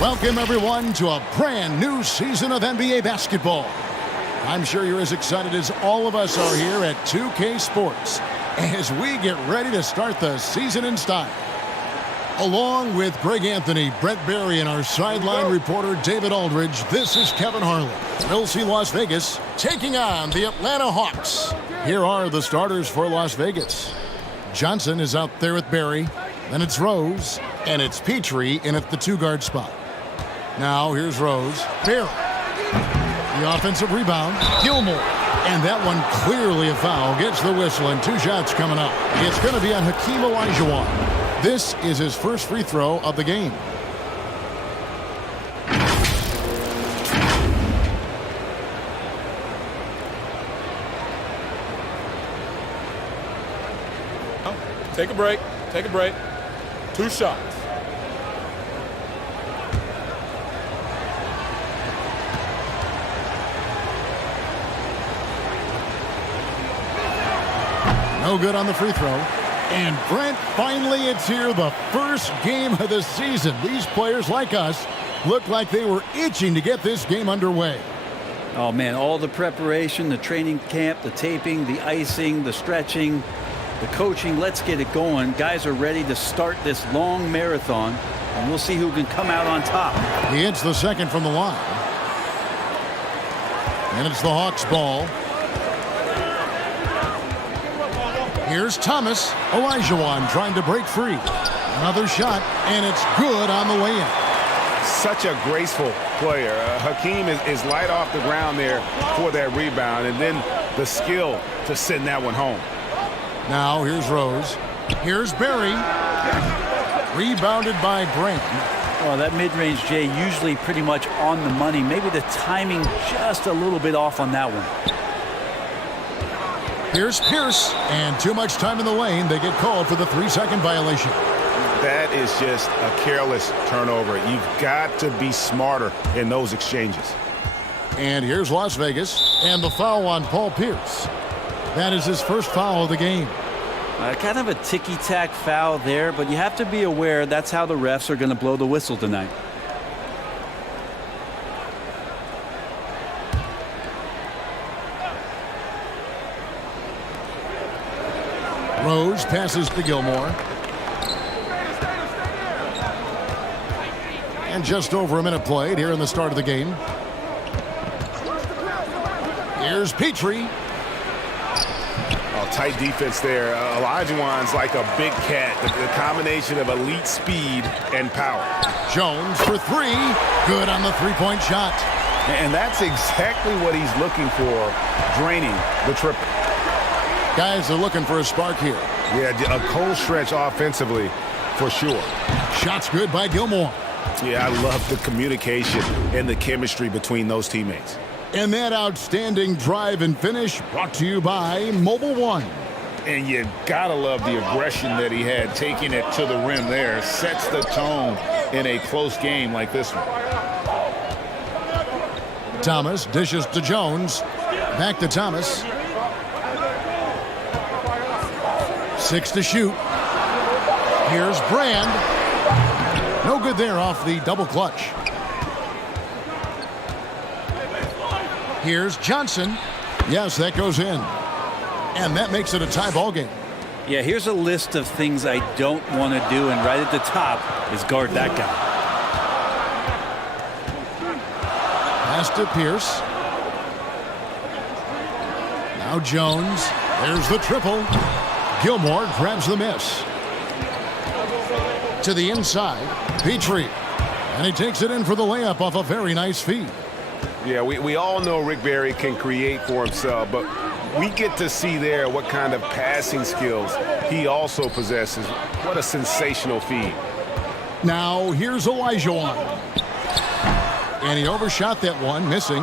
Welcome, everyone, to a brand new season of NBA basketball. I'm sure you're as excited as all of us are here at 2K Sports as we get ready to start the season in style. Along with Greg Anthony, Brett Barry, and our sideline reporter David Aldridge, this is Kevin Harlan. We'll see Las Vegas taking on the Atlanta Hawks. Here are the starters for Las Vegas. Johnson is out there with Barry. Then it's Rose, and it's Petrie in at the two-guard spot. Now here's Rose. Barry. The offensive rebound. Gilmore. And that one clearly a foul. Gets the whistle, and 2 shots coming up. It's going to be on Hakeem Olajuwon. This is his first free throw of the game. Take a break. Take a break. 2 shots. No good on the free throw. And Brent, finally it's here, the first game of the season. These players, like us, look like they were itching to get this game underway. Oh, man, all the preparation, the training camp, the taping, the icing, the stretching, the coaching. Let's get it going. Guys are ready to start this long marathon, and we'll see who can come out on top. He hits the second from the line. And it's the Hawks' ball. Here's Thomas. Olajuwon trying to break free. Another shot, and it's good on the way in. Such a graceful player. Hakeem is light off the ground there for that rebound, and then the skill to send that one home. Now here's Rose. Here's Barry. Rebounded by Brand. Oh, that mid-range, Jay, usually pretty much on the money. Maybe the timing just a little bit off on that one. Here's Pierce, and too much time in the lane. They get called for the 3-second violation. That is just a careless turnover. You've got to be smarter in those exchanges. And here's Las Vegas, and the foul on Paul Pierce. That is his first foul of the game. Kind of a ticky-tack foul there, but you have to be aware that's how the refs are going to blow the whistle tonight. Rose passes to Gilmore. And just over a minute played here in the start of the game. Here's Petrie. Oh, tight defense there. Olajuwon's like a big cat. The combination of elite speed and power. Jones for 3. Good on the three-point shot. And that's exactly what he's looking for, draining the triple. Guys are looking for a spark here. Yeah, a cold stretch offensively for sure. Shots good by Gilmore. Yeah, I love the communication and the chemistry between those teammates. And that outstanding drive and finish brought to you by Mobile One. And you gotta love the aggression that he had, taking it to the rim there. Sets the tone in a close game like this one. Thomas dishes to Jones. Back to Thomas. 6 to shoot. Here's Brand. No good there off the double clutch. Here's Johnson. Yes, that goes in. And that makes it a tie ball game. Yeah, here's a list of things I don't want to do, and right at the top is guard that guy. Pass to Pierce. Now Jones. There's the triple. Gilmore grabs the miss. To the inside, Petrie. And he takes it in for the layup off a very nice feed. Yeah, we all know Rick Barry can create for himself, but we get to see there what kind of passing skills he also possesses. What a sensational feed. Now here's Olajuwon. And he overshot that one, missing.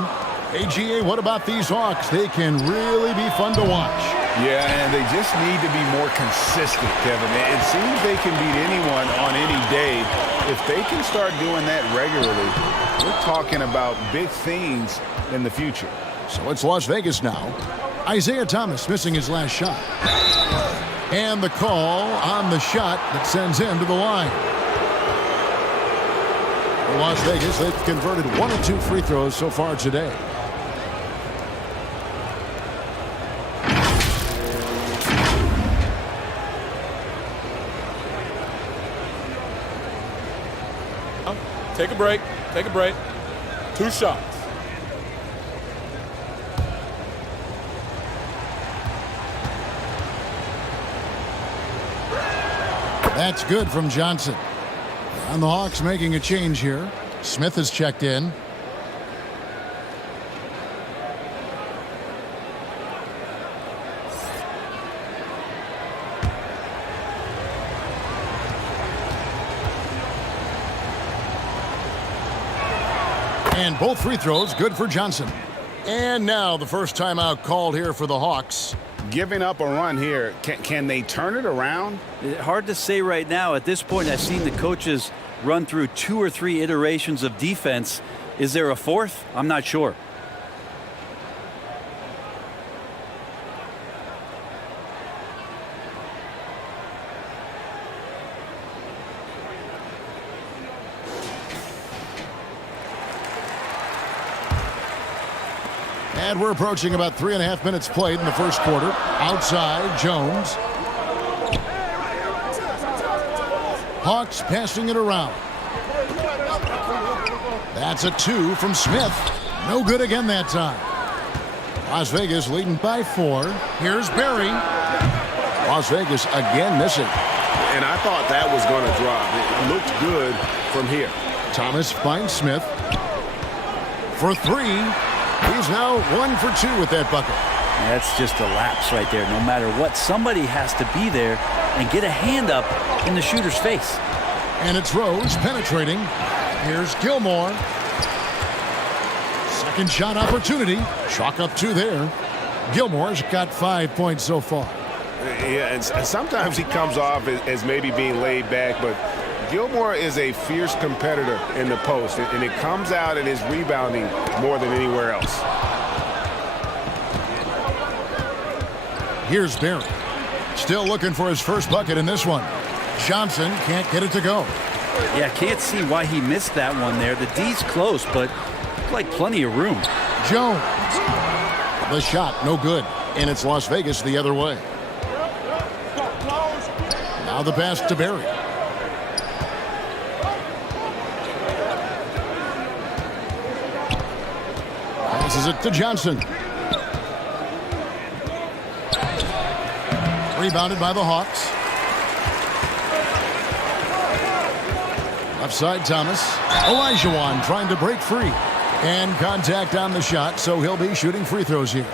AGA, what about these Hawks? They can really be fun to watch. Yeah, and they just need to be more consistent, Kevin. It seems they can beat anyone on any day. If they can start doing that regularly, we're talking about big things in the future. So it's Las Vegas now. Isaiah Thomas missing his last shot. And the call on the shot that sends him to the line. Las Vegas, they've converted 1 of 2 free throws so far today. Take a break. Take a break. 2 shots. That's good from Johnson. And the Hawks making a change here. Smith has checked in. And both free throws good for Johnson. And now the first timeout called here for the Hawks. Giving up a run here, can they turn it around? Hard to say right now. At this point, I've seen the coaches run through 2 or 3 iterations of defense. Is there a 4th? I'm not sure. And we're approaching about 3.5 minutes played in the first quarter. Outside, Jones. Hawks passing it around. That's a 2 from Smith. No good again that time. Las Vegas leading by 4. Here's Barry. Las Vegas again missing. And I thought that was going to drop. It looked good from here. Thomas finds Smith. For 3. He's now 1 for 2 with that bucket. That's just a lapse right there. No matter what, somebody has to be there and get a hand up in the shooter's face. And it's Rose penetrating. Here's Gilmore. Second shot opportunity. Chalk up 2 there. Gilmore's got 5 points so far. Yeah, and sometimes he comes off as maybe being laid back, but Gilmore is a fierce competitor in the post, and it comes out in his rebounding more than anywhere else. Here's Barry. Still looking for his first bucket in this one. Johnson can't get it to go. Yeah, can't see why he missed that one there. The D's close, but looked like plenty of room. Jones. The shot, no good. And it's Las Vegas the other way. Now the pass to Barry. Passes it to Johnson. Rebounded by the Hawks. Left side, Thomas. Olajuwon trying to break free. And contact on the shot, so he'll be shooting free throws here.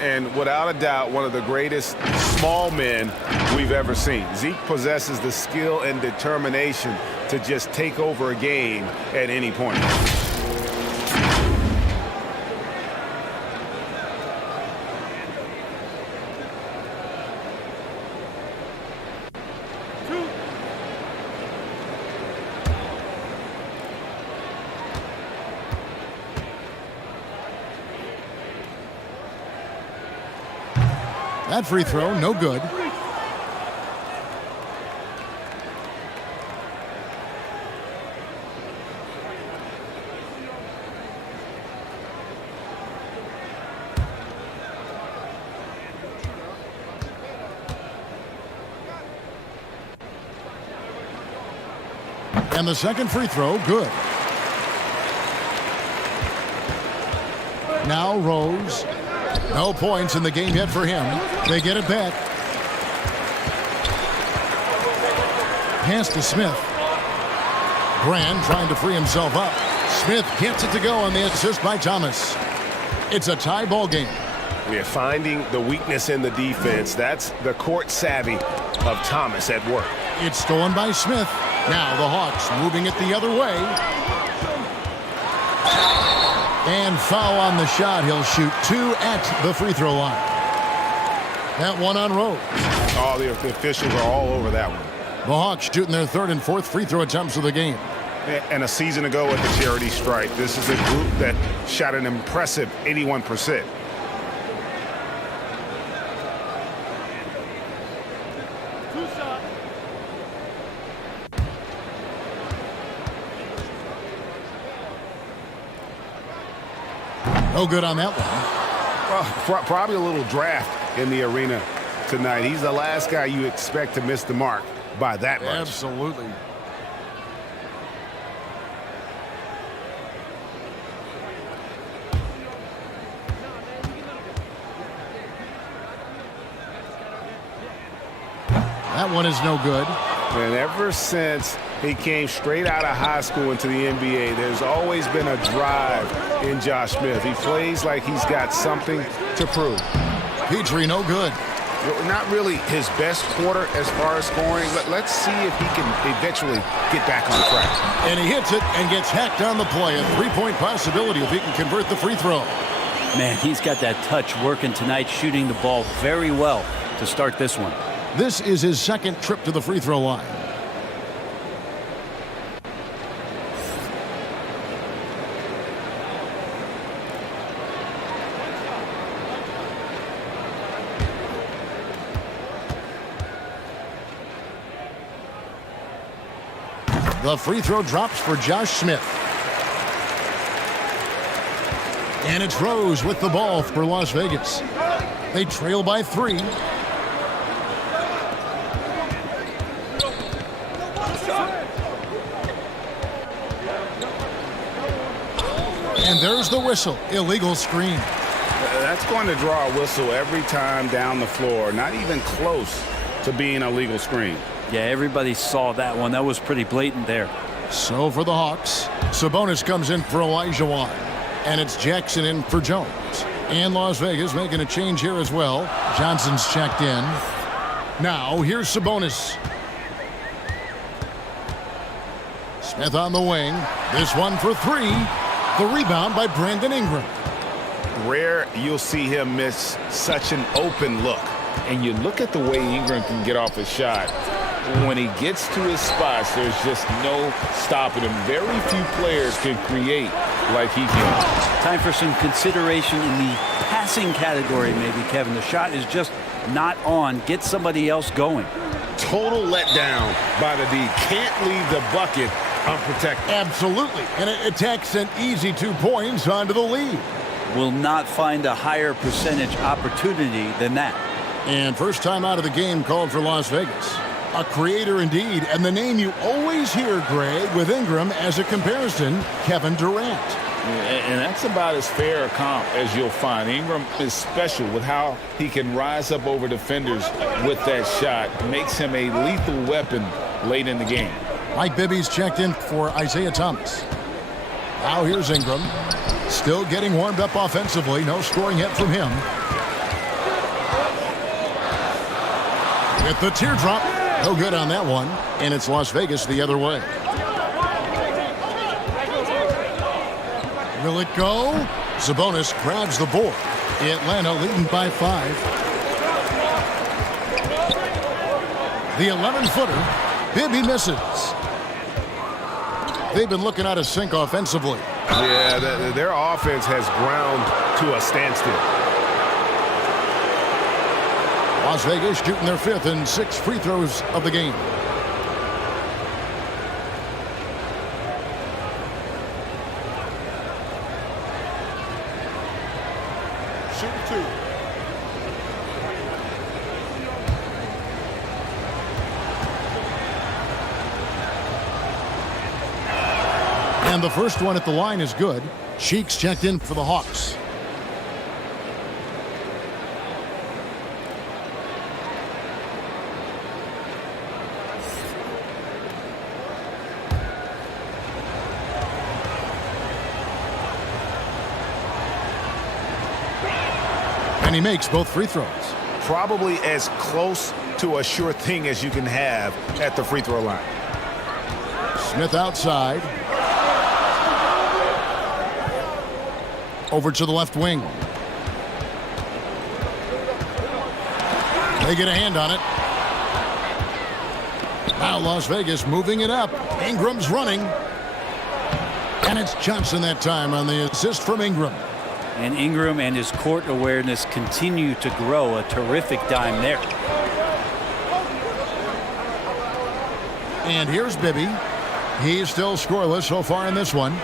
And without a doubt, one of the greatest small men we've ever seen. Zeke possesses the skill and determination to just take over a game at any point. That free throw, no good. And the second free throw, good. Now Rose. No points in the game yet for him. They get it back. Pass to Smith. Brand trying to free himself up. Smith gets it to go on the assist by Thomas. It's a tie ball game. We're finding the weakness in the defense. That's the court savvy of Thomas at work. It's stolen by Smith. Now the Hawks moving it the other way. And foul on the shot. He'll shoot 2 at the free throw line. That one on Rose. Oh, the officials are all over that one. The Hawks shooting their 3rd and 4th free throw attempts of the game. And a season ago at the charity stripe, this is a group that shot an impressive 81%. No good on that one. Well, probably a little draft in the arena tonight. He's the last guy you expect to miss the mark by that much. Absolutely. That one is no good. And ever since he came straight out of high school into the NBA, there's always been a drive in Josh Smith. He plays like he's got something to prove. Petrie, no good. Well, not really his best quarter as far as scoring, but let's see if he can eventually get back on track. And he hits it and gets hacked on the play. A three-point possibility if he can convert the free throw. Man, he's got that touch working tonight, shooting the ball very well to start this one. This is his second trip to the free throw line. The free throw drops for Josh Smith. And it's Rose with the ball for Las Vegas. They trail by 3. And there's the whistle. Illegal screen. That's going to draw a whistle every time down the floor. Not even close to being a legal screen. Yeah, everybody saw that one. That was pretty blatant there. So for the Hawks, Sabonis comes in for Elijah Wan. And it's Jackson in for Jones. And Las Vegas making a change here as well. Johnson's checked in. Now here's Sabonis. Smith on the wing. This one for 3. The rebound by Brandon Ingram. Rare you'll see him miss such an open look. And you look at the way Ingram can get off a shot. When he gets to his spots, there's just no stopping him. Very few players can create like he can. Time for some consideration in the passing category, maybe, Kevin. The shot is just not on. Get somebody else going. Total letdown by the D. Can't leave the bucket unprotected. Absolutely. And it attacks an easy 2 points onto the lead. Will not find a higher percentage opportunity than that. And first time out of the game called for Las Vegas. A creator indeed, and the name you always hear, Greg, with Ingram as a comparison, Kevin Durant. And that's about as fair a comp as you'll find. Ingram is special with how he can rise up over defenders with that shot. Makes him a lethal weapon late in the game. Mike Bibby's checked in for Isaiah Thomas. Now here's Ingram. Still getting warmed up offensively. No scoring yet from him. With the teardrop. No good on that one. And it's Las Vegas the other way. Will it go? Sabonis grabs the board. Atlanta leading by 5. The 11-footer. Bibby misses. They've been looking out of sync offensively. Yeah, their offense has ground to a standstill. Las Vegas shooting their 5th and 6th free throws of the game. Shooting 2. And the first one at the line is good. Cheeks checked in for the Hawks. And he makes both free throws. Probably as close to a sure thing as you can have at the free throw line. Smith outside. Over to the left wing. They get a hand on it. Now Las Vegas moving it up. Ingram's running. And it's Johnson that time on the assist from Ingram. And Ingram and his court awareness continue to grow. A terrific dime there. And here's Bibby. He's still scoreless so far in this one.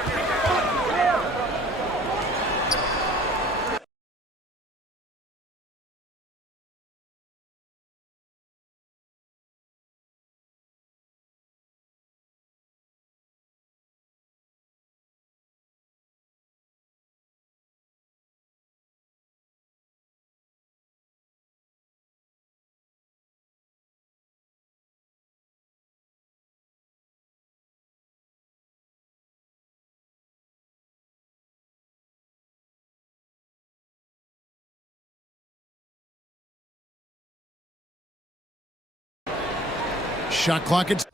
Shot clock at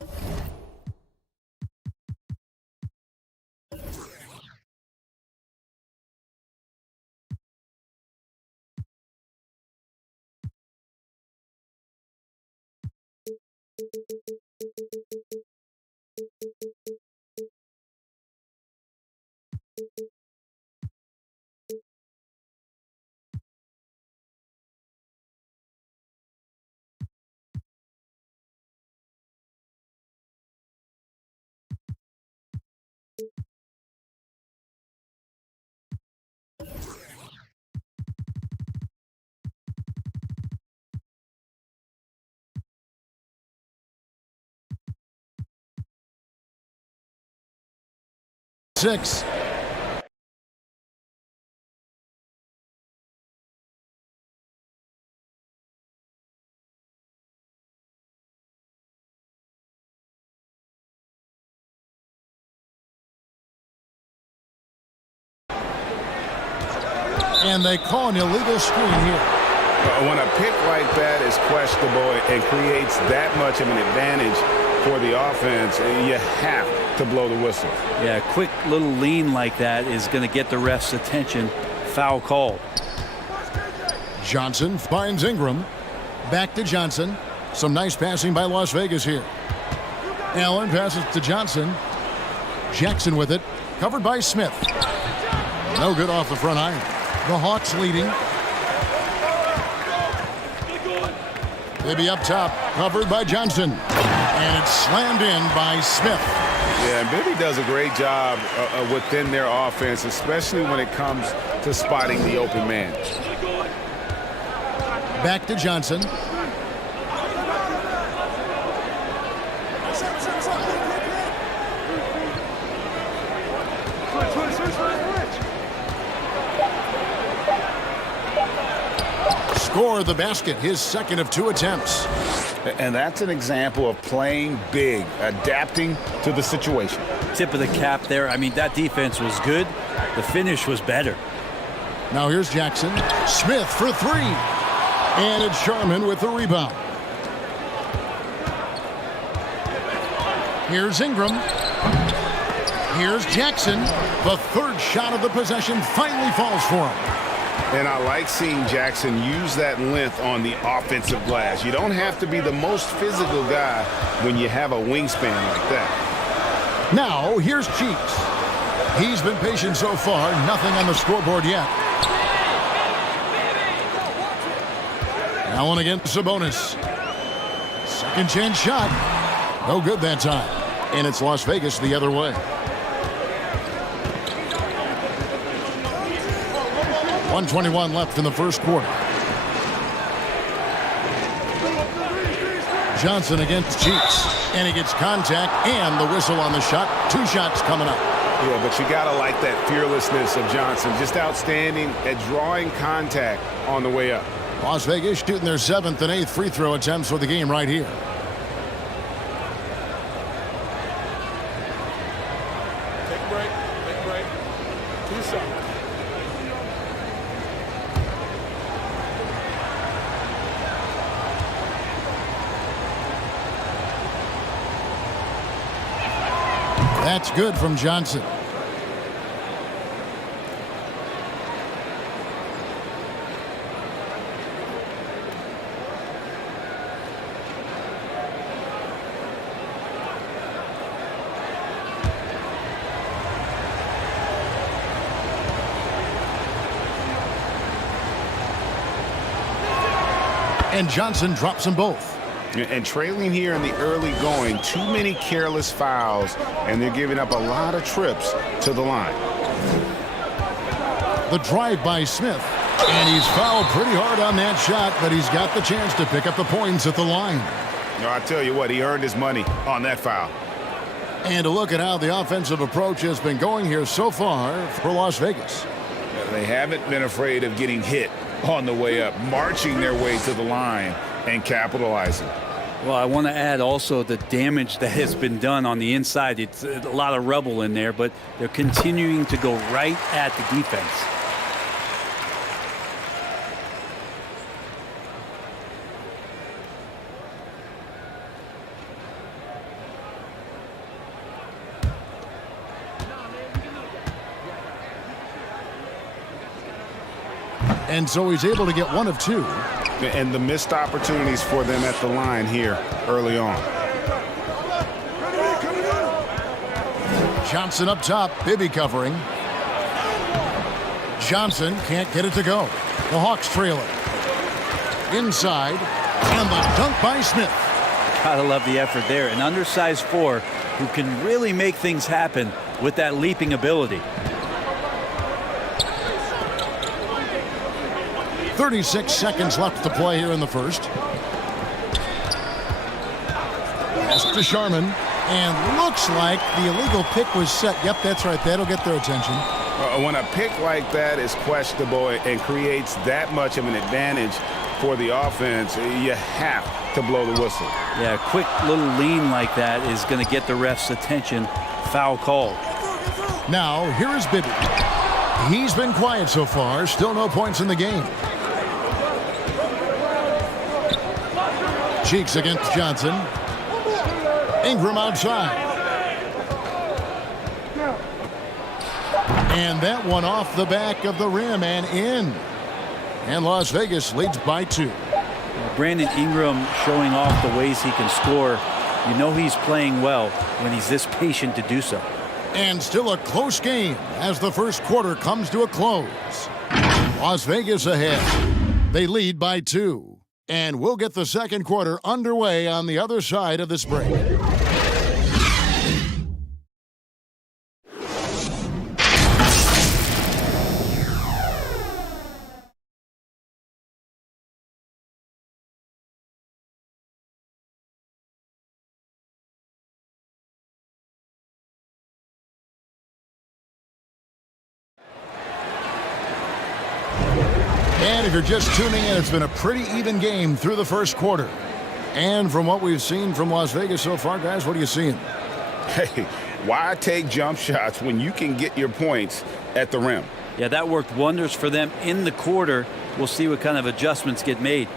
6. And they call an illegal screen here. When a pick like that is questionable and creates that much of an advantage for the offense, you have to blow the whistle. Yeah, a quick little lean like that is going to get the ref's attention. Foul call. Johnson finds Ingram. Back to Johnson. Some nice passing by Las Vegas here. Allen passes to Johnson. Jackson with it. Covered by Smith. No good off the front iron. The Hawks leading. Maybe up top. Covered by Johnson. And it's slammed in by Smith. Yeah, and Bibby does a great job within their offense, especially when it comes to spotting the open man. Back to Johnson. Score the basket, his second of 2 attempts. And that's an example of playing big, adapting to the situation. Tip of the cap there. I mean, that defense was good. The finish was better. Now here's Jackson. Smith for 3. And it's Sharman with the rebound. Here's Ingram. Here's Jackson. The third shot of the possession finally falls for him. And I like seeing Jackson use that length on the offensive glass. You don't have to be the most physical guy when you have a wingspan like that. Now, here's Cheeks. He's been patient so far. Nothing on the scoreboard yet. Allen against Sabonis. Second chance shot. No good that time. And it's Las Vegas the other way. 1:21 left in the first quarter. Johnson against Cheeks. And he gets contact and the whistle on the shot. 2 shots coming up. Yeah, but you got to like that fearlessness of Johnson. Just outstanding at drawing contact on the way up. Las Vegas shooting their 7th and 8th free throw attempts for the game right here. Take a break. Take a break. 2 shots. That's good from Johnson. And Johnson drops them both. And trailing here in the early going, too many careless fouls, and they're giving up a lot of trips to the line. The drive by Smith. And he's fouled pretty hard on that shot, but he's got the chance to pick up the points at the line. No, I tell you what, he earned his money on that foul. And to look at how the offensive approach has been going here so far for Las Vegas. They haven't been afraid of getting hit on the way up, marching their way to the line and capitalizing. Well, I want to add also the damage that has been done on the inside. It's a lot of rubble in there, but they're continuing to go right at the defense. And so he's able to get one of two. And the missed opportunities for them at the line here early on. Johnson up top, Bibby covering. Johnson can't get it to go. The Hawks trail it. Inside, and the dunk by Smith. Gotta love the effort there. An undersized four who can really make things happen with that leaping ability. 36 seconds left to play here in the first. Pass to Sharman, and looks like the illegal pick was set. Yep, that's right. That'll get their attention. When a pick like that is questionable and creates that much of an advantage for the offense, you have to blow the whistle. Yeah, a quick little lean like that is going to get the ref's attention. Foul call. Now, here is Bibby. He's been quiet so far. Still no points in the game. Cheeks against Johnson. Ingram outside. And that one off the back of the rim and in. And Las Vegas leads by 2. Brandon Ingram showing off the ways he can score. You know he's playing well when he's this patient to do so. And still a close game as the first quarter comes to a close. Las Vegas ahead. They lead by 2. And we'll get the second quarter underway on the other side of this break. And if you're just tuning in, it's been a pretty even game through the first quarter. And from what we've seen from Las Vegas so far, guys, what are you seeing? Hey, why take jump shots when you can get your points at the rim? Yeah, that worked wonders for them in the quarter. We'll see what kind of adjustments get made.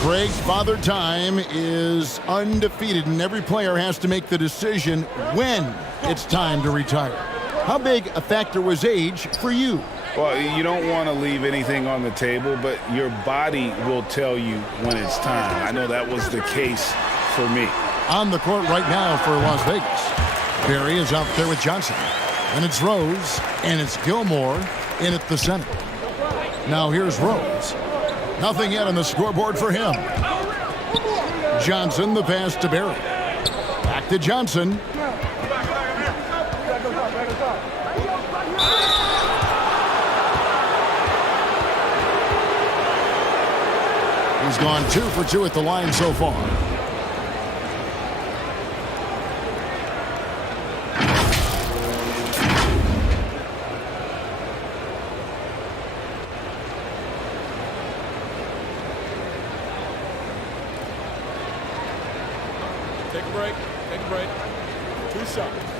Greg, Father Time is undefeated, and every player has to make the decision when it's time to retire. How big a factor was age for you? Well, you don't want to leave anything on the table, but your body will tell you when it's time. I know that was the case for me. On the court right now for Las Vegas. Barry is out there with Johnson. And it's Rose, and it's Gilmore in at the center. Now here's Rose. Nothing yet on the scoreboard for him. Johnson, the pass to Barry. Back to Johnson. He's gone 2 for 2 at the line so far. Take a break. Take a break. 2 shots.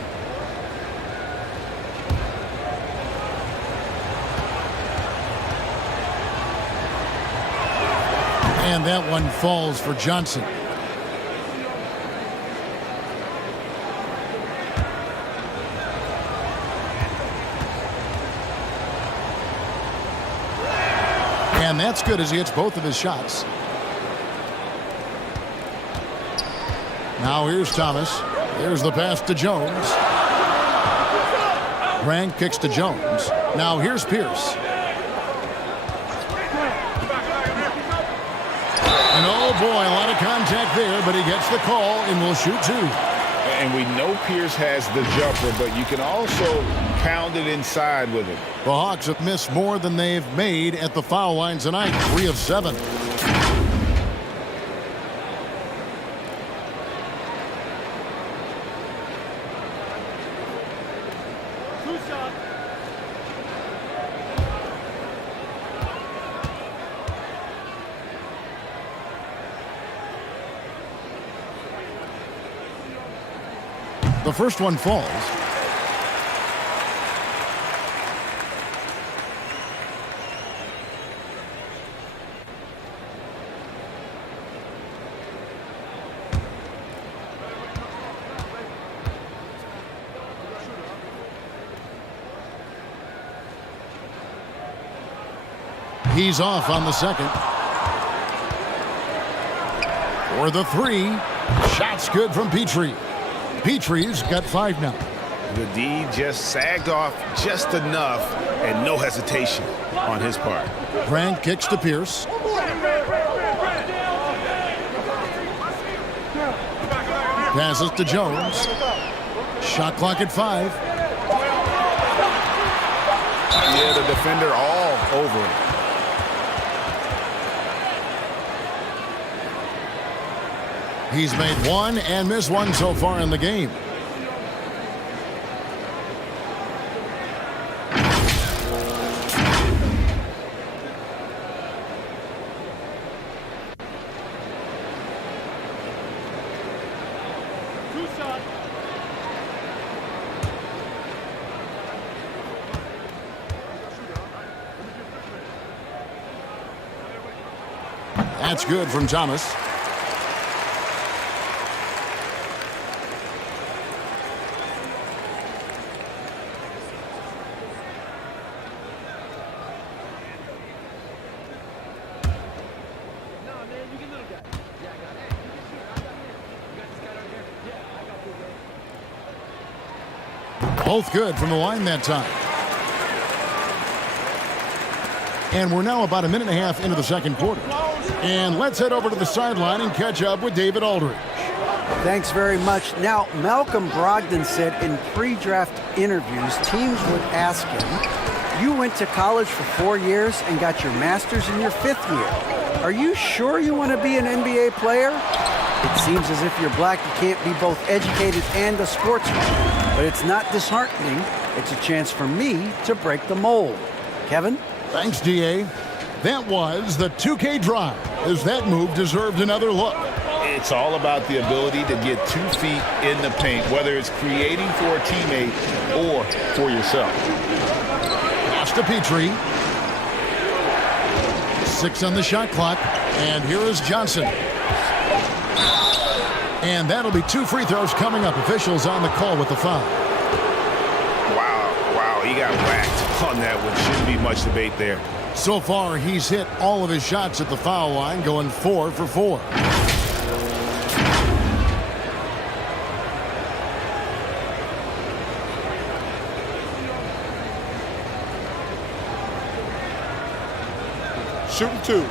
And that one falls for Johnson. And that's good as he hits both of his shots. Now here's Thomas. There's the pass to Jones. Rank kicks to Jones. Now here's Pierce. And oh boy, a lot of contact there, but he gets the call and will shoot 2. And we know Pierce has the jumper, but you can also pound it inside with it. The Hawks have missed more than they've made at the foul line tonight, 3 of 7. The first one falls. He's off on the second. For the three. Shot's good from Petrie. Petrie's got 5 now. The D just sagged off just enough and no hesitation on his part. Grant kicks to Pierce. Passes to Jones. Shot clock at 5. Yeah, the defender all over him. He's made 1 and missed 1 so far in the game. That's good from Thomas. Both good from the line that time. And we're now about a minute and a half into the second quarter. And let's head over to the sideline and catch up with David Aldridge. Thanks very much. Now, Malcolm Brogdon said in pre-draft interviews, teams would ask him, you went to college for 4 years and got your master's in your 5th year. Are you sure you want to be an NBA player? It seems as if you're black, you can't be both educated and a sportsman. But it's not disheartening. It's a chance for me to break the mold. Kevin? Thanks, DA. That was the 2K drive, as that move deserved another look. It's all about the ability to get 2 feet in the paint, whether it's creating for a teammate or for yourself. Pass to Petrie. 6 on the shot clock, and here is Johnson. And that'll be 2 free throws coming up. Officials on the call with the foul. Wow, he got whacked on that one. Shouldn't be much debate there. So far, he's hit all of his shots at the foul line, going 4 for 4. Shooting 2.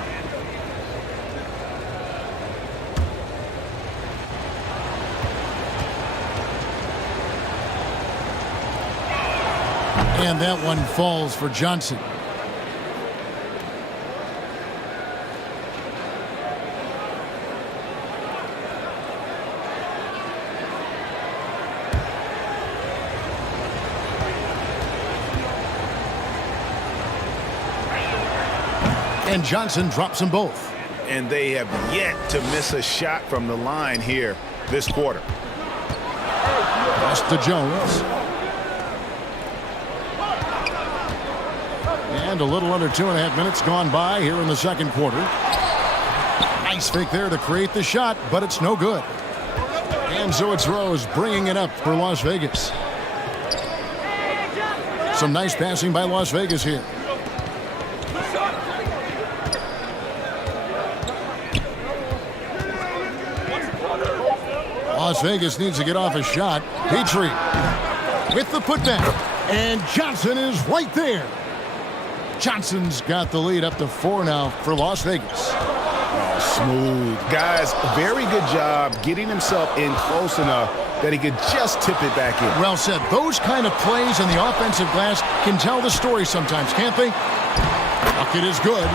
And that one falls for Johnson. And Johnson drops them both. And they have yet to miss a shot from the line here this quarter. Pass to Jones. And a little under 2.5 minutes gone by here in the second quarter. Nice fake there to create the shot, but it's no good. And so it's Rose bringing it up for Las Vegas. Some nice passing by Las Vegas here. Las Vegas needs to get off a shot. Petrie with the putback. And Johnson is right there. Johnson's got the lead up to 4 now for Las Vegas. Oh, smooth. Guys, very good job getting himself in close enough that he could just tip it back in. Well said. Those kind of plays in the offensive glass can tell the story sometimes, can't they? Bucket is good.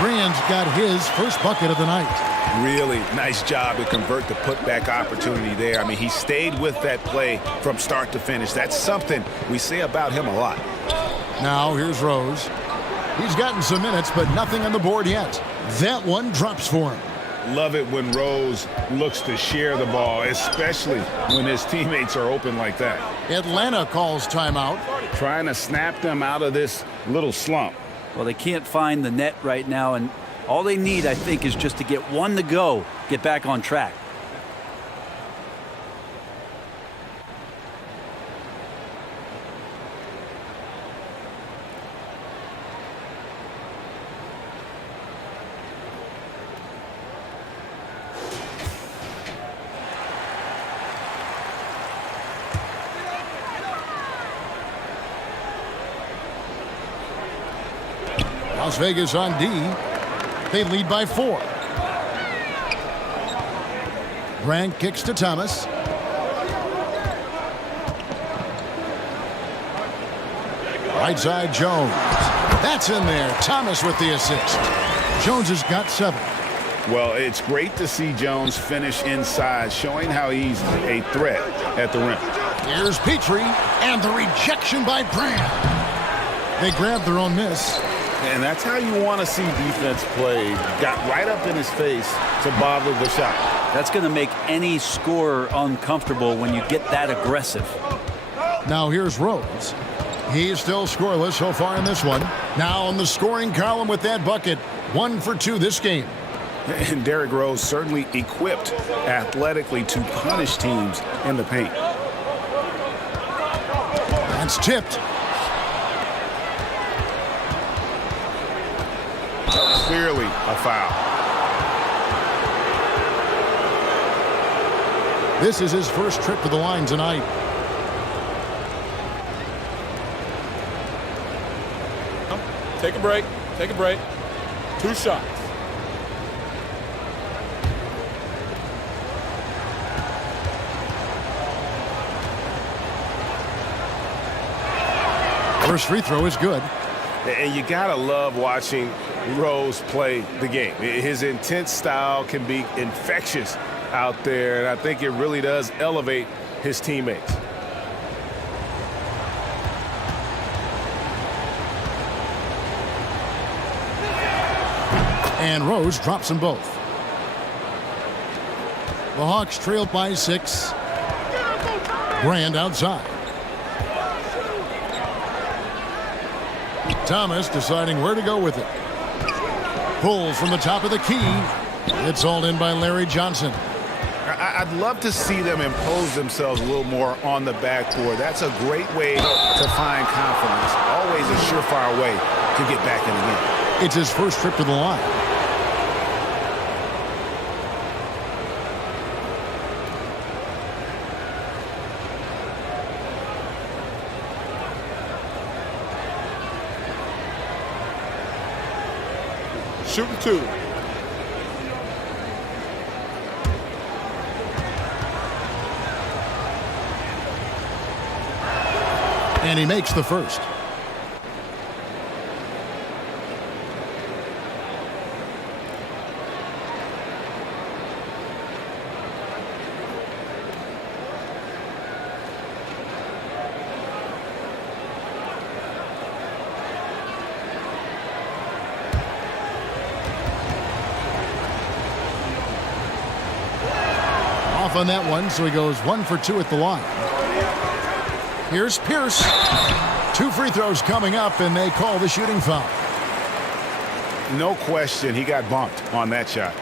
Brand's got his first bucket of the night. Really nice job to convert the putback opportunity there. I mean, he stayed with that play from start to finish. That's something we say about him a lot. Now here's Rose. He's gotten some minutes, but nothing on the board yet. That one drops for him. Love it when Rose looks to share the ball, especially when his teammates are open like that. Atlanta calls timeout. Trying to snap them out of this little slump. Well, they can't find the net right now, and all they need, I think, is just to get one to go, get back on track. Las Vegas on D. They lead by 4. Grant kicks to Thomas. Right side, Jones. That's in there. Thomas with the assist. Jones has got 7. Well, it's great to see Jones finish inside, showing how he's a threat at the rim. Here's Petrie, and the rejection by Brand. They grabbed their own miss. And that's how you want to see defense play. Got right up in his face to bother the shot. That's going to make any scorer uncomfortable when you get that aggressive. Now here's Rhodes. He's still scoreless so far in this one. Now on the scoring column with that bucket. 1 for 2 this game. And Derrick Rose certainly equipped athletically to punish teams in the paint. That's tipped. Clearly a foul. This is his first trip to the line tonight. Take a break. Take a break. 2 shots. First free throw is good. And you got to love watching Rose play the game. His intense style can be infectious out there, and I think it really does elevate his teammates. And Rose drops them both. The Hawks trailed by 6. Brand outside. Thomas deciding where to go with it. Pulls from the top of the key. It's all in by Larry Johnson. I'd love to see them impose themselves a little more on the backboard. That's a great way to find confidence. Always a surefire way to get back in the game. It's his first trip to the line. Shooting 2. And he makes the first. Off on that one, so he goes 1 for 2 at the line. Here's Pierce. 2 free throws coming up, and they call the shooting foul. No question, he got bumped on that shot.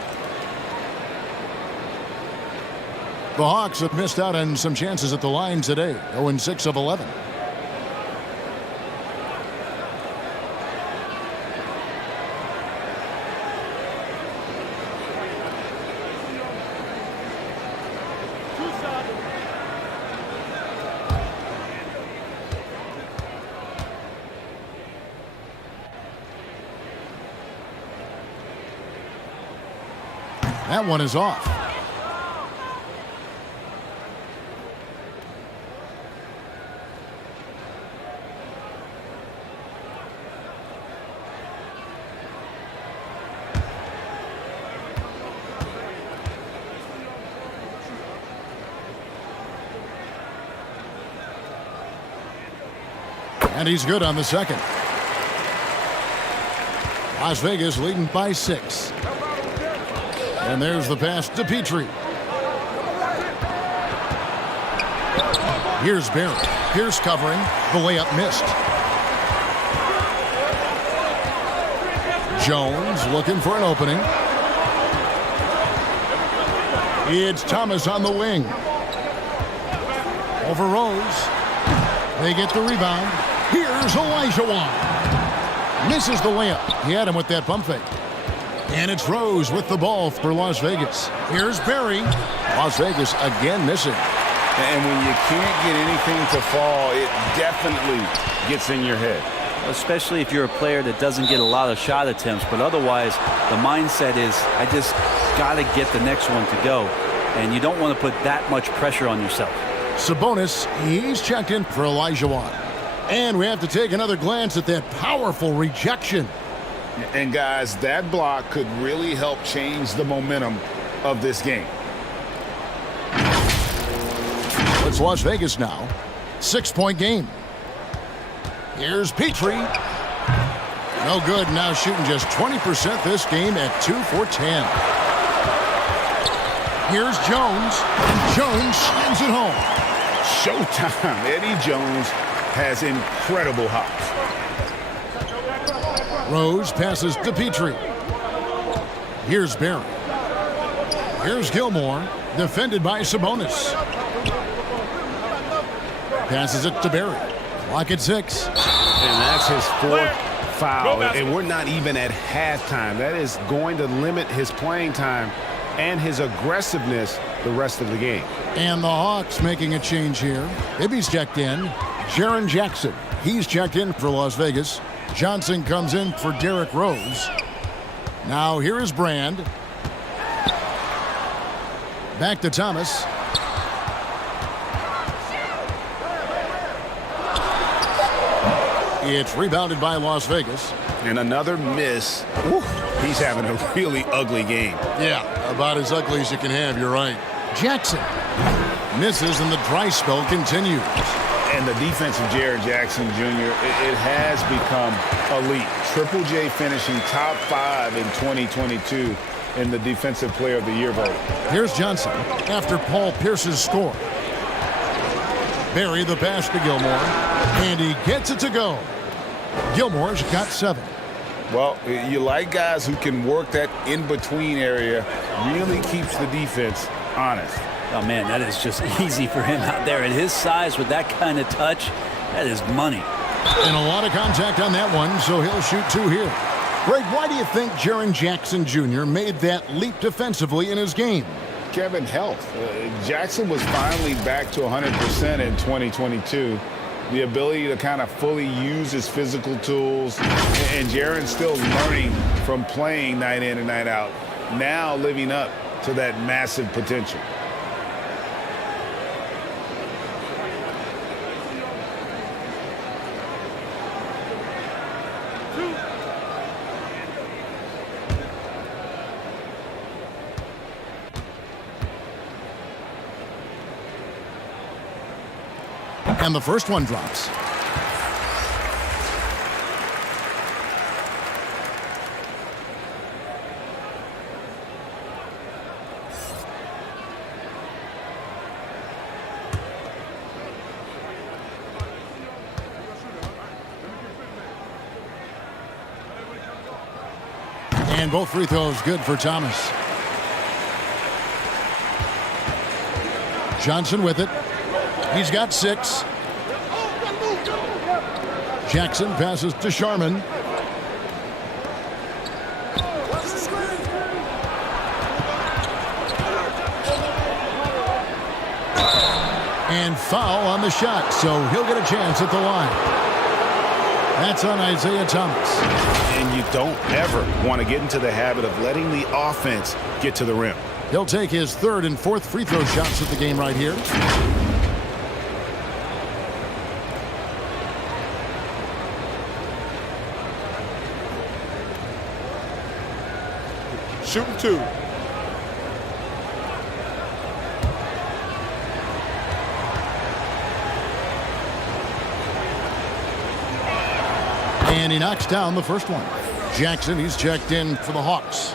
The Hawks have missed out on some chances at the line today. 0-6 of 11. That one is off. And he's good on the second. Las Vegas leading by 6. And there's the pass to Petrie. Here's Barrett. Pierce covering. The layup missed. Jones looking for an opening. It's Thomas on the wing. Over Rose. They get the rebound. Here's Olajuwon. Misses the layup. He had him with that pump fake. And it's Rose with the ball for Las Vegas. Here's Barry. Las Vegas again missing. And when you can't get anything to fall, it definitely gets in your head. especially if you're a player that doesn't get a lot of shot attempts. But otherwise, the mindset is, I just got to get the next one to go. And you don't want to put that much pressure on yourself. Sabonis, he's checked in for Olajuwon. And we have to take another glance at that powerful rejection. And guys, that block could really help change the momentum of this game. It's Las Vegas now. 6-point game. Here's Petrie. No good. Now shooting just 20% this game at 2 for 10. Here's Jones. Jones slams it home. Showtime. Eddie Jones has incredible hops. Rose passes to Petrie. Here's Barry. Here's Gilmore. Defended by Sabonis. Passes it to Barry. Clock at 6. And that's his 4th foul. And we're not even at halftime. That is going to limit his playing time and his aggressiveness the rest of the game. And the Hawks making a change here. Ibby's checked in. Jaren Jackson, he's checked in for Las Vegas. Johnson comes in for Derrick Rose. Now here is Brand. Back to Thomas. It's rebounded by Las Vegas. And another miss. Woo, he's having a really ugly game. Yeah, about as ugly as you can have, you're right. Jackson misses and the dry spell continues. And the defense of Jaren Jackson Jr., it has become elite. Triple J finishing top 5 in 2022 in the Defensive Player of the Year vote. Here's Johnson after Paul Pierce's score. Barry the pass to Gilmore, and he gets it to go. Gilmore's got 7. Well, you like guys who can work that in-between area, really keeps the defense honest. Oh, man, that is just easy for him out there. At his size with that kind of touch, that is money. And a lot of contact on that one, so he'll shoot 2 here. Greg, why do you think Jaren Jackson Jr. made that leap defensively in his game? Kevin, health. Jackson was finally back to 100% in 2022. The ability to kind of fully use his physical tools. And Jaren's still learning from playing night in and night out. Now living up to that massive potential. And the first one drops. And both free throws good for Thomas. Johnson with it. He's got 6. Jackson passes to Sharman. And foul on the shot, so he'll get a chance at the line. That's on Isaiah Thomas. And you don't ever want to get into the habit of letting the offense get to the rim. He'll take his 3rd and 4th free throw shots at the game right here. Shooting 2. And he knocks down the first one. Jackson, he's checked in for the Hawks.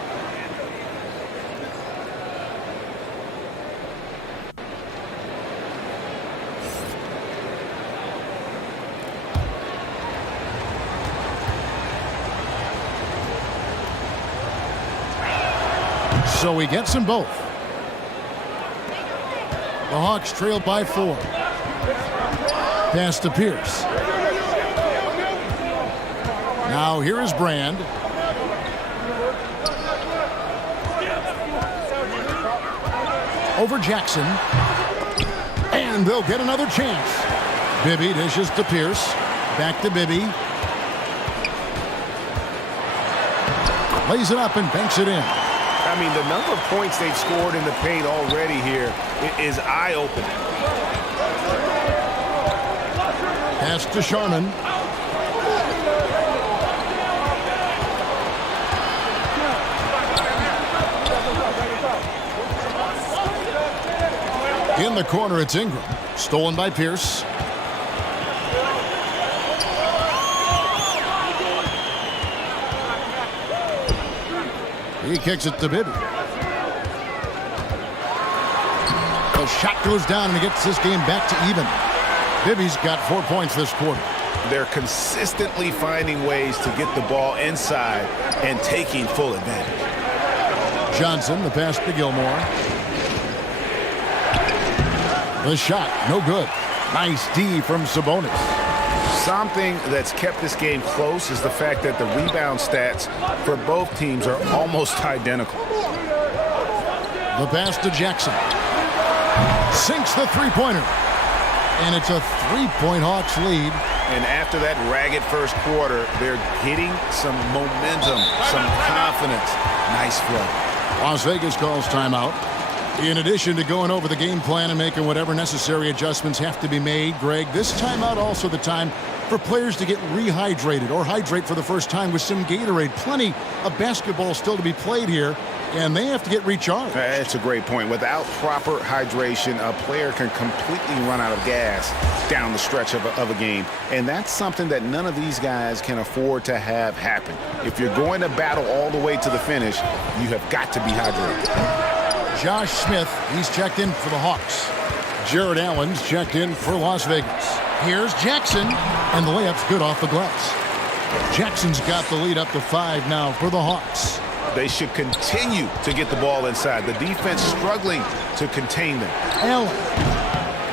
So he gets them both. The Hawks trailed by 4. Pass to Pierce. Now here is Brand. Over Jackson. And they'll get another chance. Bibby dishes to Pierce. Back to Bibby. Lays it up and banks it in. I mean, the number of points they've scored in the paint already here is eye-opening. Pass to Sharman. In the corner, it's Ingram. Stolen by Pierce. He kicks it to Bibby. The shot goes down and he gets this game back to even. Bibby's got 4 points this quarter. They're consistently finding ways to get the ball inside and taking full advantage. Johnson, the pass to Gilmore. The shot, no good. Nice D from Sabonis. Something that's kept this game close is the fact that the rebound stats for both teams are almost identical. The pass to Jackson. Sinks the three-pointer. And it's a 3-point Hawks lead. And after that ragged first quarter, they're getting some momentum, some confidence. Nice flow. Las Vegas calls timeout. In addition to going over the game plan and making whatever necessary adjustments have to be made, Greg, this timeout also the time for players to get rehydrated or hydrate for the first time with some Gatorade. Plenty of basketball still to be played here, and they have to get recharged. That's a great point. Without proper hydration, a player can completely run out of gas down the stretch of a game. And that's something that none of these guys can afford to have happen. If you're going to battle all the way to the finish, you have got to be hydrated. Josh Smith, he's checked in for the Hawks. Jared Allen's checked in for Las Vegas. Here's Jackson, and the layup's good off the glass. Jackson's got the lead up to 5 now for the Hawks. They should continue to get the ball inside. The defense struggling to contain them. Allen.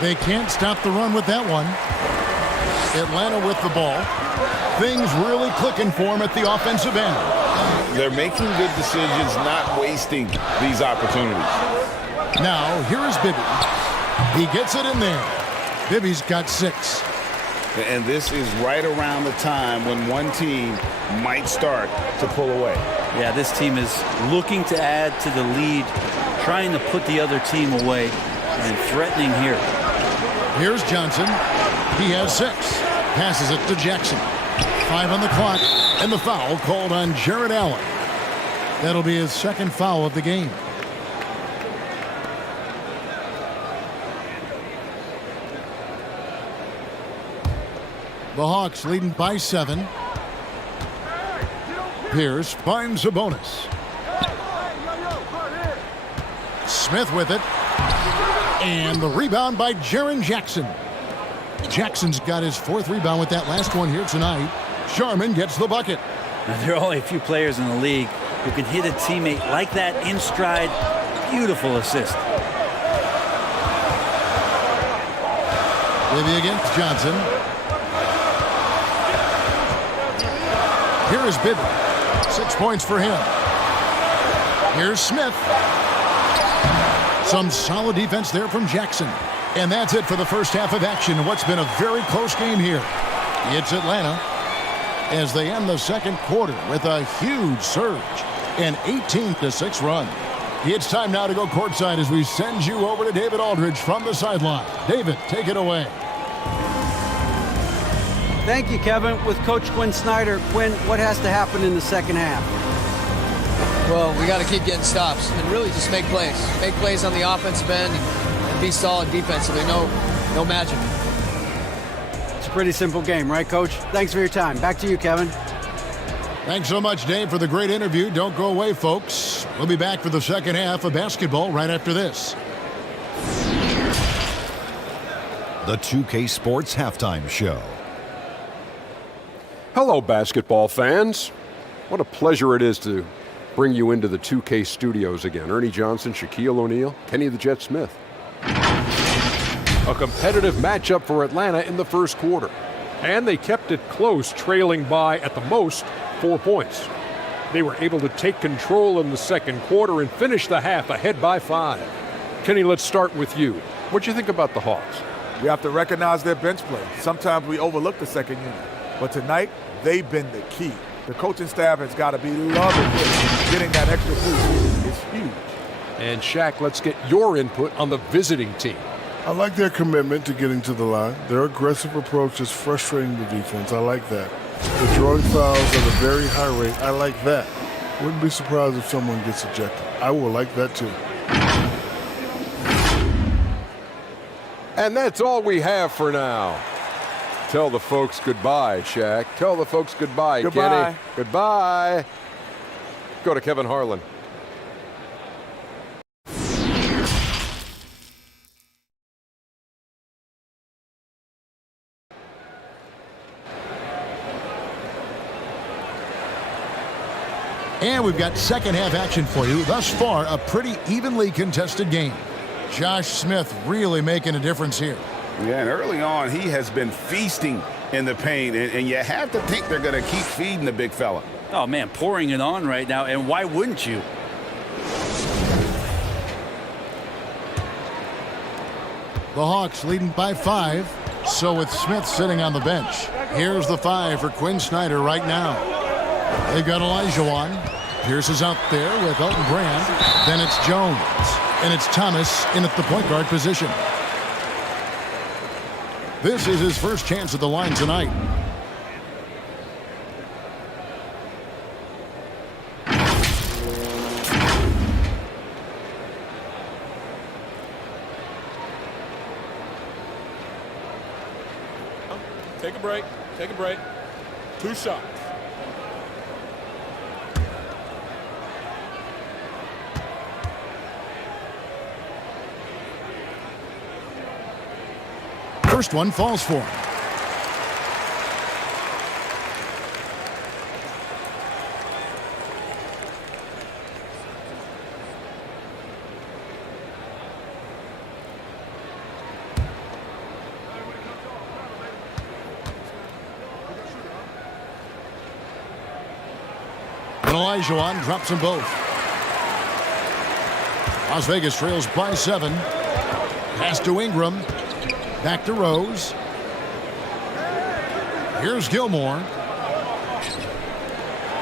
They can't stop the run with that one. Atlanta with the ball. Things really clicking for him at the offensive end. They're making good decisions, not wasting these opportunities. Now, here is Bibby. He gets it in there. Bibby's got 6. And this is right around the time when one team might start to pull away. Yeah, this team is looking to add to the lead, trying to put the other team away, and threatening here. Here's Johnson. He has 6. Passes it to Jackson. 5 on the clock, and the foul called on Jared Allen. That'll be his second foul of the game. The Hawks leading by 7. Pierce finds a bonus. Smith with it. And the rebound by Jaren Jackson. Jackson's got his 4th rebound with that last one here tonight. Sharman gets the bucket. Now, there are only a few players in the league who can hit a teammate like that in stride. Beautiful assist. Bibby against Johnson. Here is Bibby. 6 points for him. Here's Smith. Some solid defense there from Jackson. And that's it for the first half of action. What's been a very close game here. It's Atlanta as they end the second quarter with a huge surge. An 18-6 run. It's time now to go courtside as we send you over to David Aldridge from the sideline. David, take it away. Thank you, Kevin. With Coach Quinn Snyder. Quinn, what has to happen in the second half? Well, we got to keep getting stops and really just make plays. Make plays on the offensive end and be solid defensively. No magic. It's a pretty simple game, right, Coach? Thanks for your time. Back to you, Kevin. Thanks so much, Dave, for the great interview. Don't go away, folks. We'll be back for the second half of basketball right after this. The 2K Sports Halftime Show. Hello, basketball fans. What a pleasure it is to bring you into the 2K studios again. Ernie Johnson, Shaquille O'Neal, Kenny the Jet Smith. A competitive matchup for Atlanta in the first quarter. And they kept it close, trailing by, at the most, 4 points. They were able to take control in the second quarter and finish the half ahead by 5. Kenny, let's start with you. What do you think about the Hawks? We have to recognize their bench play. Sometimes we overlook the second unit. But tonight, they've been the key. The coaching staff has got to be loving this. getting that extra boost is huge. And Shaq, let's get your input on the visiting team. I like their commitment to getting to the line. Their aggressive approach is frustrating the defense. I like that. The drawing fouls at a very high rate. I like that. Wouldn't be surprised if someone gets ejected. I will like that too. And that's all we have for now. Tell the folks goodbye, Shaq. Tell the folks goodbye, Goodbye. Kenny. Goodbye. Go to Kevin Harlan. And we've got second half action for you. Thus far, a pretty evenly contested game. Josh Smith really making a difference here. Yeah, and early on, he has been feasting in the paint, and you have to think they're going to keep feeding the big fella. Oh, man, pouring it on right now, and why wouldn't you? The Hawks leading by 5. So with Smith sitting on the bench, here's the 5 for Quinn Snyder right now. They've got Olajuwon. Pierce is out there with Elton Brand. Then it's Jones. And it's Thomas in at the point guard position. This is his first chance at the line tonight. Take a break. Take a break. 2 shots. First one falls for him. And Olajuwon drops them both. Las Vegas trails by 7. Pass to Ingram. Back to Rose. Here's Gilmore.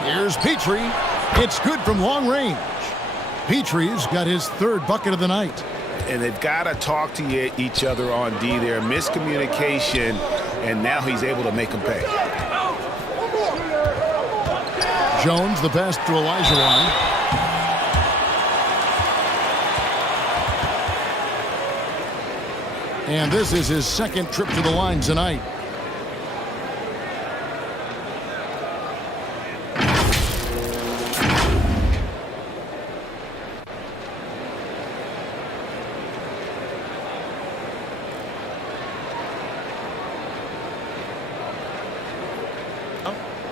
Here's Petrie. It's good from long range. Petrie's got his 3rd bucket of the night. And they've got to talk to each other on D there. Miscommunication, and now he's able to make them pay. Jones, the pass to Olajuwon. And this is his 2nd trip to the line tonight.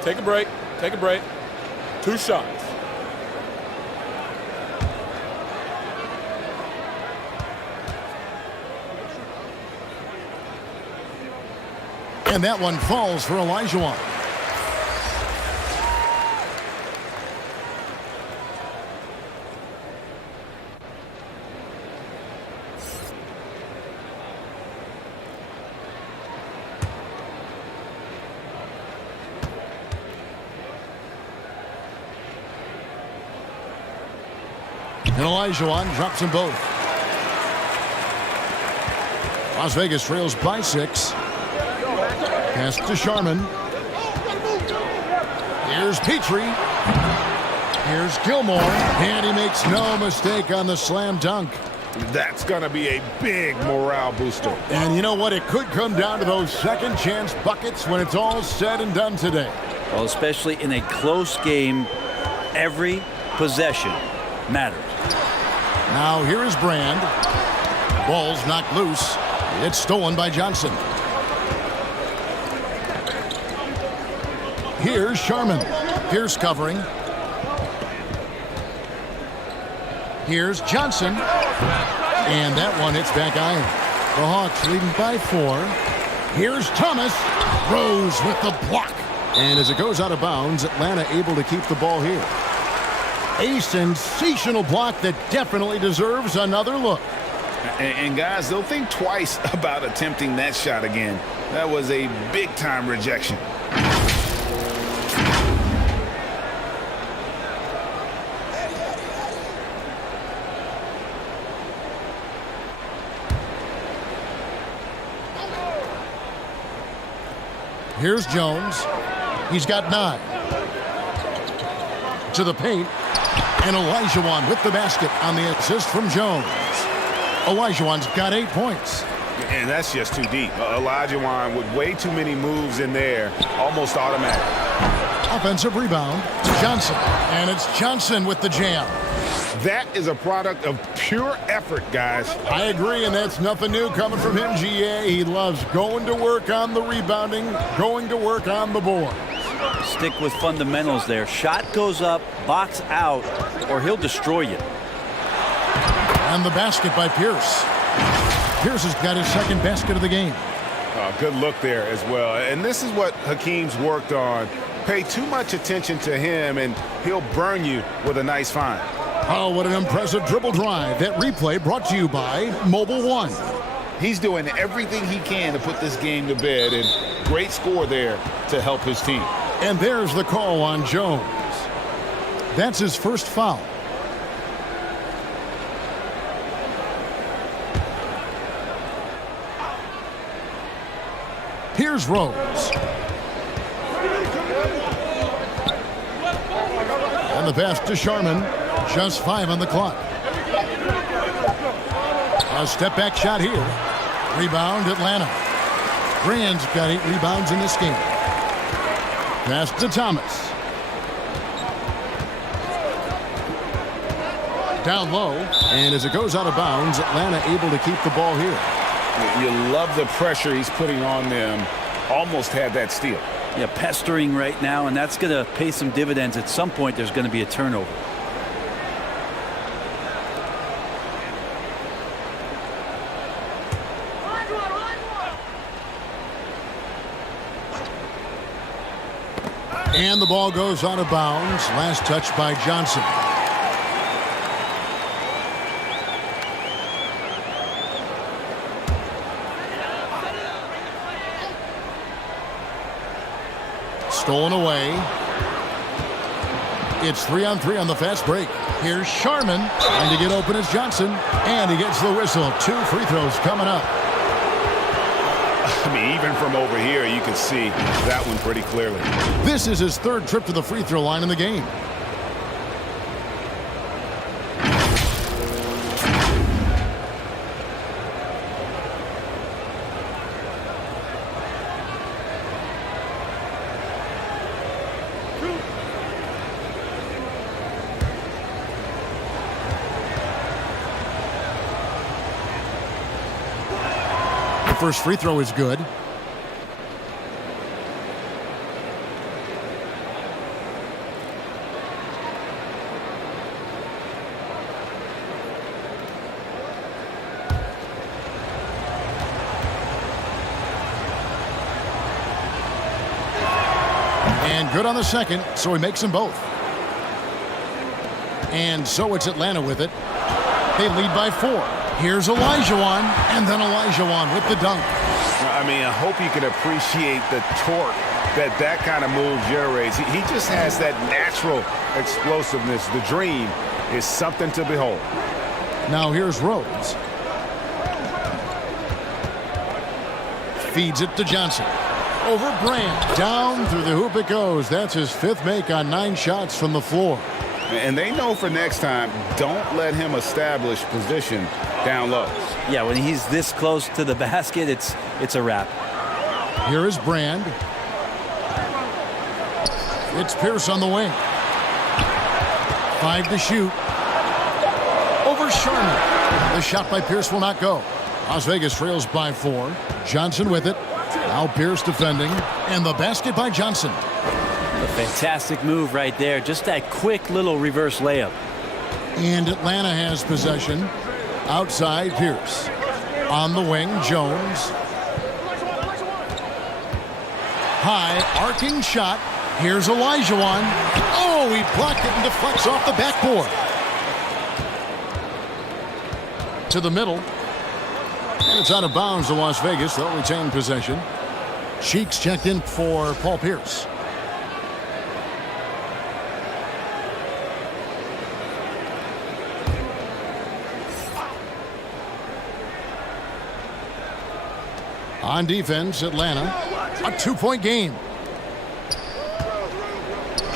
Take a break. Take a break. 2 shots. And that one falls for Olajuwon. And Olajuwon drops them both. Las Vegas trails by 6. Pass to Sharman. Here's Petrie. Here's Gilmore. And he makes no mistake on the slam dunk. That's going to be a big morale booster. And you know what? It could come down to those second chance buckets when it's all said and done today. Well, especially in a close game, every possession matters. Now here is Brand. Ball's knocked loose. It's stolen by Johnson. Here's Sharman. Here's covering. Here's Johnson. And that one hits back iron. The Hawks leading by 4. Here's Thomas. Rose with the block. And as it goes out of bounds, Atlanta able to keep the ball here. A sensational block that definitely deserves another look. And guys, they'll think twice about attempting that shot again. That was a big-time rejection. Here's Jones. He's got 9. To the paint. And Olajuwon with the basket on the assist from Jones. Olajuwon's got 8 points. And that's just too deep. Olajuwon with way too many moves in there, almost automatic. Offensive rebound to Johnson. And it's Johnson with the jam. That is a product of pure effort, guys. I agree, and that's nothing new coming from him, GA. He loves going to work on the rebounding, going to work on the board. Stick with fundamentals there. Shot goes up, box out, or he'll destroy you. And the basket by Pierce. Pierce has got his second basket of the game. Good look there as well. And this is what Hakeem's worked on. Pay too much attention to him, and he'll burn you with a nice find. Oh, what an impressive dribble drive. That replay brought to you by Mobile One. He's doing everything he can to put this game to bed, and great score there to help his team. And there's the call on Jones. That's his first foul. Here's Rose. And the pass to Sharman. Just 5 on the clock. A step back shot here. Rebound Atlanta. Brand's got 8 rebounds in this game. Pass to Thomas. Down low. And as it goes out of bounds, Atlanta able to keep the ball here. You love the pressure he's putting on them. Almost had that steal. Yeah, pestering right now, and that's going to pay some dividends. At some point, there's going to be a turnover. And the ball goes out of bounds. Last touch by Johnson. Stolen away. It's 3-on-3 on the fast break. Here's Sharman. Trying to get open is Johnson. And he gets the whistle. 2 free throws coming up. I mean, even from over here, you can see that one pretty clearly. This is his 3rd trip to the free throw line in the game. First free throw is good. And good on the second, so he makes them both. And so it's Atlanta with it. They lead by 4. Here's Olajuwon, and then Olajuwon with the dunk. I mean, I hope you can appreciate the torque that kind of move generates. He just has that natural explosiveness. The dream is something to behold. Now here's Rose. Feeds it to Johnson. Over Brand. Down through the hoop it goes. That's his 5th make on 9 shots from the floor. And they know for next time, don't let him establish position down low. Yeah, when he's this close to the basket, it's a wrap. Here is Brand. It's Pierce on the wing. 5 to shoot. Over Sharman. The shot by Pierce will not go. Las Vegas trails by 4. Johnson with it. Now Pierce defending. And the basket by Johnson. A fantastic move right there. Just that quick little reverse layup. And Atlanta has possession. Outside Pierce. On the wing, Jones. High, arcing shot. Here's Olajuwon. Oh, he blocked it and deflects off the backboard. To the middle. And it's out of bounds to Las Vegas. They'll retain possession. Cheeks checked in for Paul Pierce. On defense, Atlanta. A 2-point game.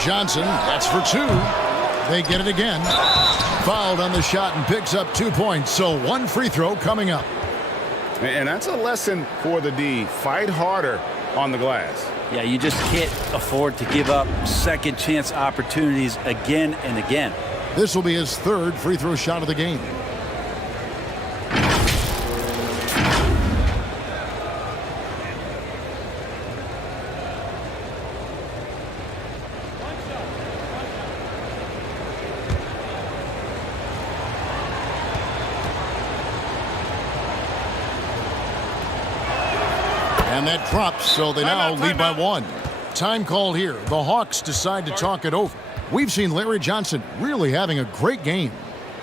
Johnson, that's for 2. They get it again. Fouled on the shot and picks up 2 points. So 1 free throw coming up. And that's a lesson for the D. Fight harder on the glass. Yeah, you just can't afford to give up second chance opportunities again and again. This will be his 3rd free throw shot of the game. And that drops, so they now lead by 1. Time called here. The Hawks decide to talk it over. We've seen Larry Johnson really having a great game.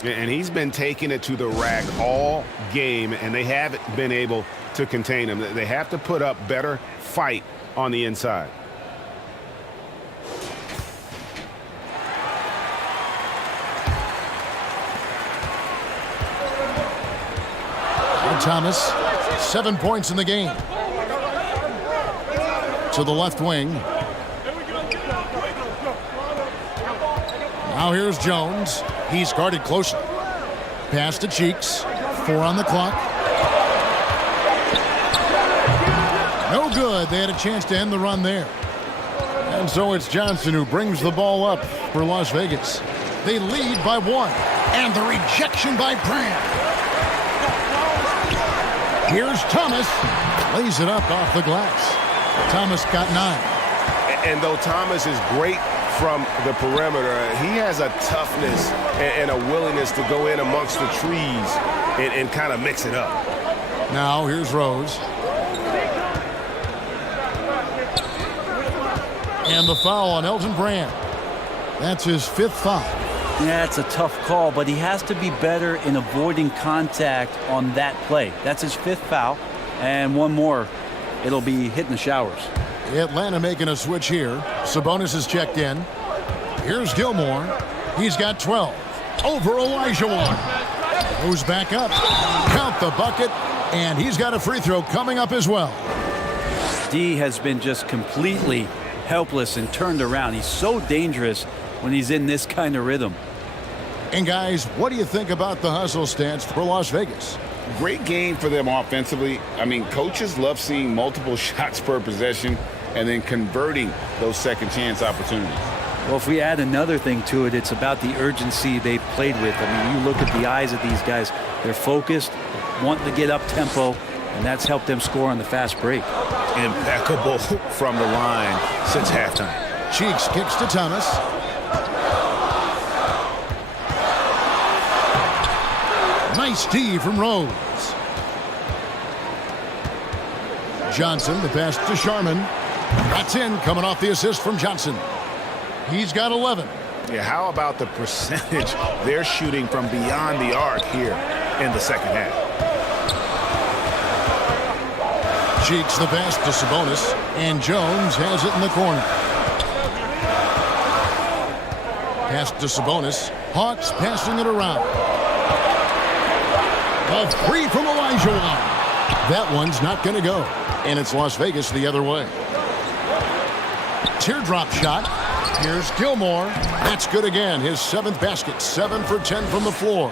And he's been taking it to the rack all game, and they haven't been able to contain him. They have to put up better fight on the inside. And Thomas, 7 points in the game. To the left wing. Now here's Jones. He's guarded closely. Pass to Cheeks. 4 on the clock. No good. They had a chance to end the run there. And so it's Johnson who brings the ball up for Las Vegas. They lead by 1. And the rejection by Brand. Here's Thomas. Lays it up off the glass. Thomas got 9. And though Thomas is great from the perimeter, he has a toughness and a willingness to go in amongst the trees and kind of mix it up. Now here's Rose. And the foul on Elton Brand. That's his 5th foul. Yeah, it's a tough call, but he has to be better in avoiding contact on that play. That's his 5th foul, and 1 more. It'll be hitting the showers. Atlanta making a switch here. Sabonis is checked in. Here's Gilmore. He's got 12. Over Olajuwon. Goes back up. Count the bucket. And he's got a free throw coming up as well. D has been just completely helpless and turned around. He's so dangerous when he's in this kind of rhythm. And guys, what do you think about the hustle stance for Las Vegas? Great game for them offensively. I mean, coaches love seeing multiple shots per possession and then converting those second chance opportunities. Well, if we add another thing to it, it's about the urgency they've played with. I mean, you look at the eyes of these guys. They're focused, wanting to get up tempo, and that's helped them score on the fast break. Impeccable from the line since halftime. Cheeks kicks to Thomas. Nice D from Rose. Johnson, the pass to Sharman. That's in, coming off the assist from Johnson. He's got 11. Yeah, how about the percentage they're shooting from beyond the arc here in the second half? Cheeks the pass to Sabonis, and Jones has it in the corner. Pass to Sabonis. Hawks passing it around. A three from Olajuwon. That one's not going to go. And it's Las Vegas the other way. Teardrop shot. Here's Gilmore. That's good again. His 7th basket. 7 for 10 from the floor.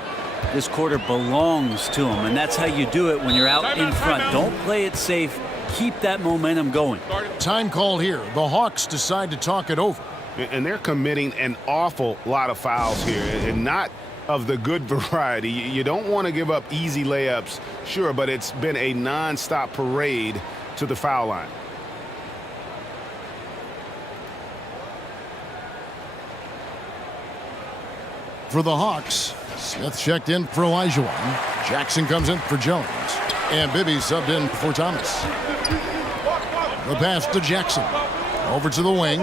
This quarter belongs to him, and that's how you do it when you're out in front. Don't play it safe. Keep that momentum going. Time called here. The Hawks decide to talk it over. And they're committing an awful lot of fouls here, and not of the good variety. You don't want to give up easy layups, sure, but it's been a non-stop parade to the foul line. For the Hawks, Smith checked in for Olajuwon. Jackson comes in for Jones. And Bibby subbed in for Thomas. The pass to Jackson. Over to the wing.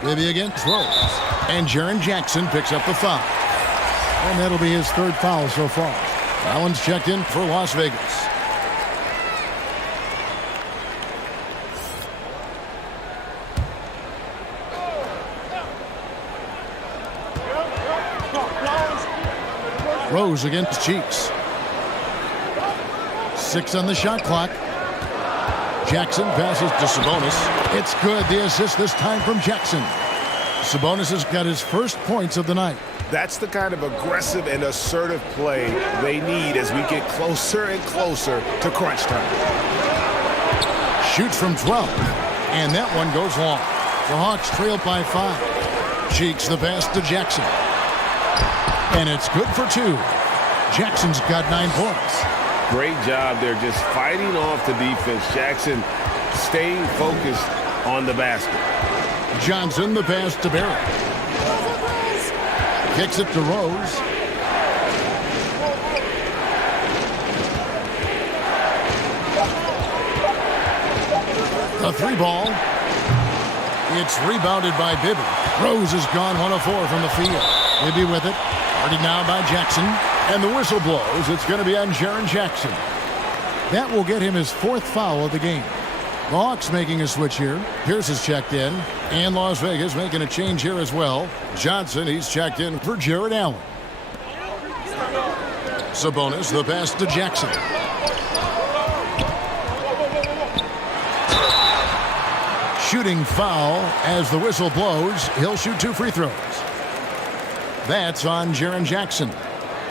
Bibby against Rose. And Jaren Jackson picks up the foul. And that'll be his 3rd foul so far. Allen's checked in for Las Vegas. Rose against Cheeks. 6 on the shot clock. Jackson passes to Sabonis. It's good. The assist this time from Jackson. Sabonis has got his first points of the night. That's the kind of aggressive and assertive play they need as we get closer and closer to crunch time. Shoots from 12. And that one goes long. The Hawks trail by 5. Cheeks the pass to Jackson. And it's good for 2. Jackson's got 9 points. Great job there just fighting off the defense. Jackson staying focused on the basket. Johnson the pass to Barrett. Kicks it to Rose. A 3-ball. It's rebounded by Bibby. Rose is gone 1 of 4 from the field. Bibby with it. Guarded now by Jackson. And the whistle blows. It's going to be on Jaren Jackson. That will get him his 4th foul of the game. The Hawks making a switch here. Pierce is checked in. And Las Vegas making a change here as well. Johnson, he's checked in for Jared Allen. Sabonis, the pass to Jackson. Shooting foul as the whistle blows. He'll shoot 2 free throws. That's on Jaren Jackson.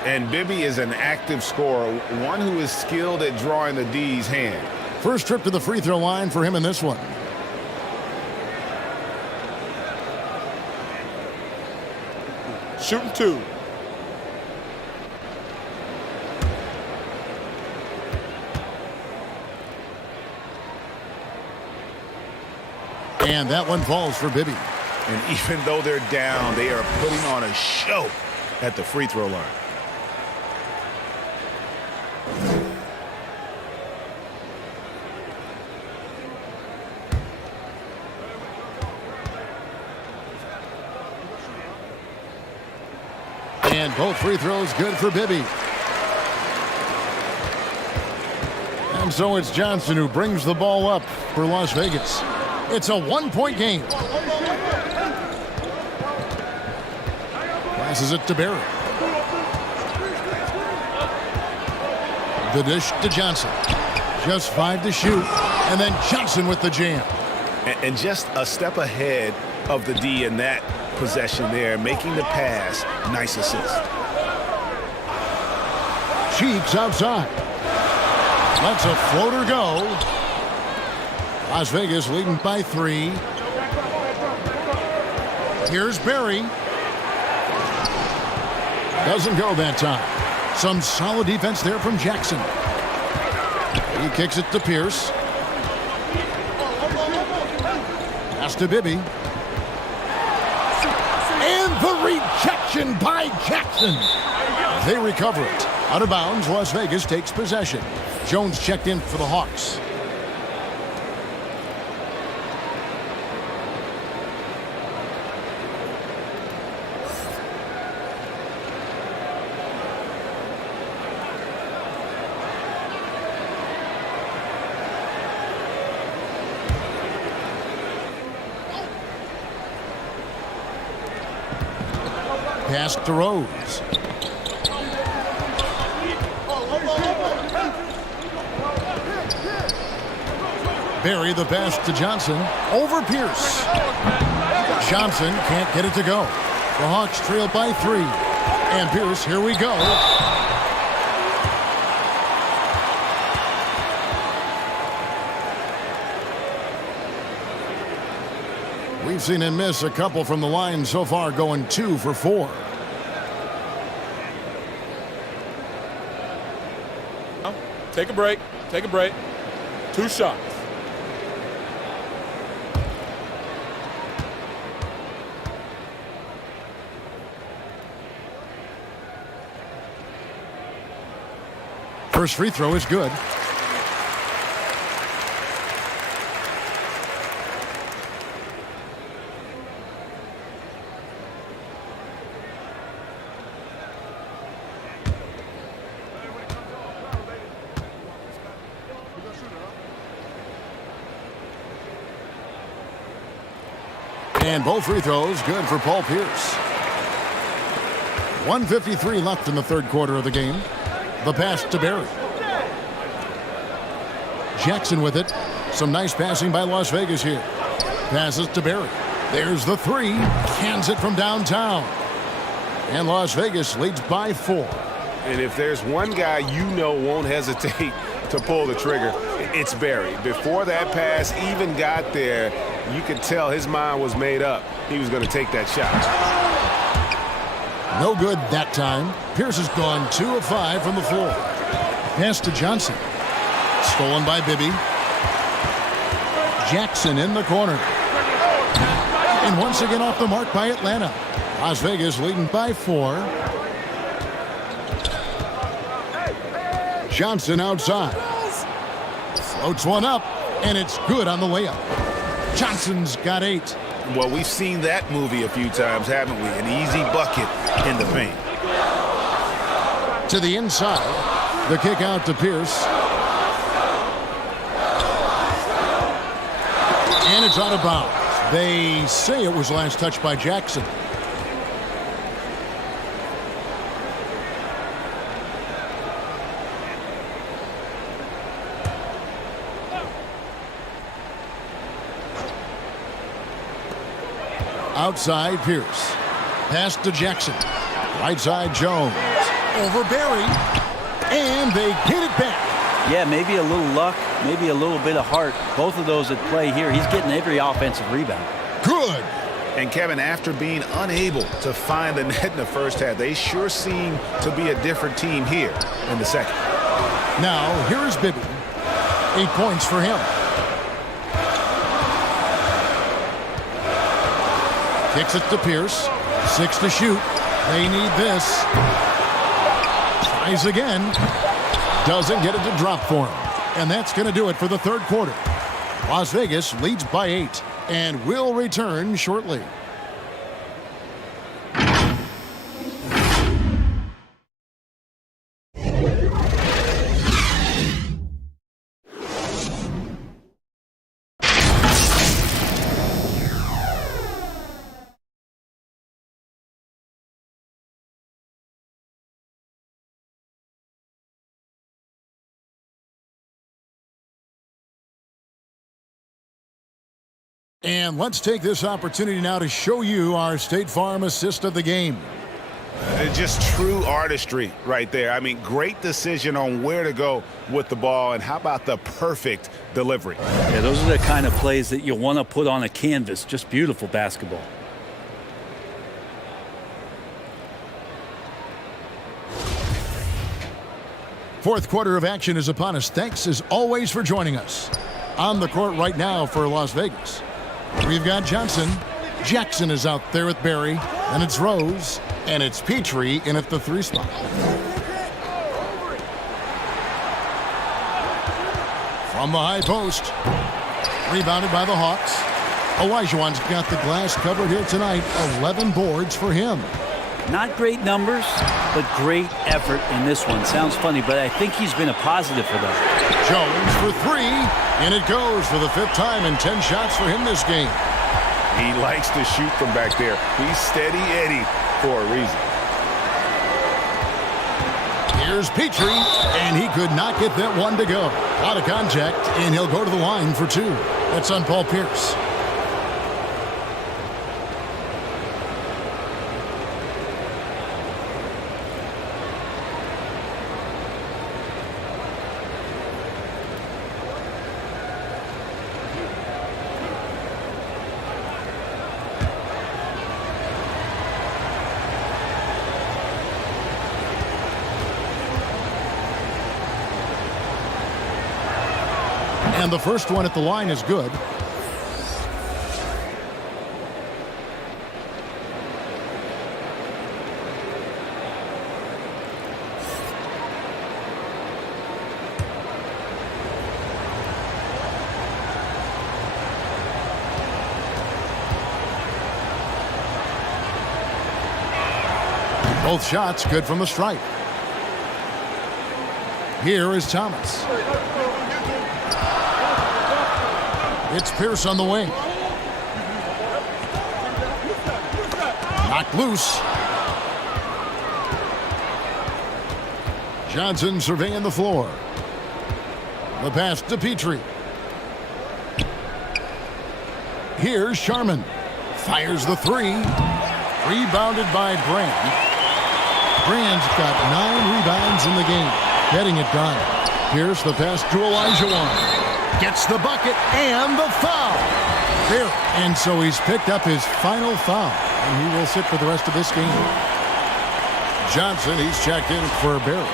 And Bibby is an active scorer, one who is skilled at drawing the D's hand. First trip to the free throw line for him in this one. Shooting 2. And that one falls for Bibby. And even though they're down, they are putting on a show at the free throw line. And both free throws good for Bibby. And so it's Johnson who brings the ball up for Las Vegas. It's a 1-point game. Passes it to Barrett. The dish to Johnson. Just 5 to shoot. And then Johnson with the jam. And just a step ahead of the D in that possession there, making the pass. Nice assist. Cheeks outside. Lets a floater go. Las Vegas leading by 3. Here's Barry. Doesn't go that time. Some solid defense there from Jackson. He kicks it to Pierce. Pass to Bibby. And the rejection by Jackson. They recover it. Out of bounds, Las Vegas takes possession. Jones checked in for the Hawks. Pass to Rose. Barry the pass to Johnson. Over Pierce. Johnson can't get it to go. The Hawks trail by 3. And Pierce, here we go. We've seen him miss a couple from the line so far, going 2 for 4. Take a break. Take a break. 2 shots. First free throw is good. And both free throws good for Paul Pierce. 1:53 left in the third quarter of the game. The pass to Barry. Jackson with it. Some nice passing by Las Vegas here. Passes to Barry. There's the three. Cans it from downtown. And Las Vegas leads by 4. And if there's one guy you know won't hesitate to pull the trigger, it's Barry. Before that pass even got there, you could tell his mind was made up. He was going to take that shot. No good that time. Pierce has gone 2 of 5 from the floor. Pass to Johnson. Stolen by Bibby. Jackson in the corner. And once again off the mark by Atlanta. Las Vegas leading by 4. Johnson outside. Floats one up, and it's good on the layup. Johnson's got 8. Well, we've seen that movie a few times, haven't we? An easy bucket in the paint. To the inside. The kick out to Pierce. And it's out of bounds. They say it was last touched by Jackson. Outside Pierce. Pass to Jackson. Right side Jones. Over Barry. And they get it back. Yeah, maybe a little luck, maybe a little bit of heart. Both of those at play here. He's getting every offensive rebound. Good. And Kevin, after being unable to find the net in the first half, they sure seem to be a different team here in the second. Now, here's Bibby. 8 points for him. Kicks it to Pierce. 6 to shoot. They need this. Tries again. Doesn't get it to drop for him. And that's going to do it for the third quarter. Las Vegas leads by 8 and will return shortly. And let's take this opportunity now to show you our State Farm assist of the game. Just true artistry right there. I mean, great decision on where to go with the ball, and how about the perfect delivery? Yeah, those are the kind of plays that you want to put on a canvas. Just beautiful basketball. Fourth quarter of action is upon us. Thanks as always for joining us. On the court right now for Las Vegas, we've got Johnson. Jackson is out there with Barry. And it's Rose. And it's Petrie in at the 3 spot. From the high post. Rebounded by the Hawks. Olajuwon's got the glass covered here tonight. 11 boards for him. Not great numbers, but great effort in this one. Sounds funny, but I think he's been a positive for them. Jones for 3. And it goes for the 5th time, and 10 shots for him this game. He likes to shoot from back there. He's steady Eddie for a reason. Here's Petrie, and he could not get that one to go. Out of contact, and he'll go to the line for 2. That's on Paul Pierce. And the first one at the line is good. Both shots good from the stripe. Here is Thomas. It's Pierce on the wing. Knocked loose. Johnson surveying the floor. The pass to Petrie. Here's Sharman. Fires the three. Rebounded by Brand. Brand's got 9 rebounds in the game. Getting it done. Here's the pass to Olajuwon. Gets the bucket and the foul. There. And so he's picked up his final foul. And he will sit for the rest of this game. Johnson, he's checked in for Barry.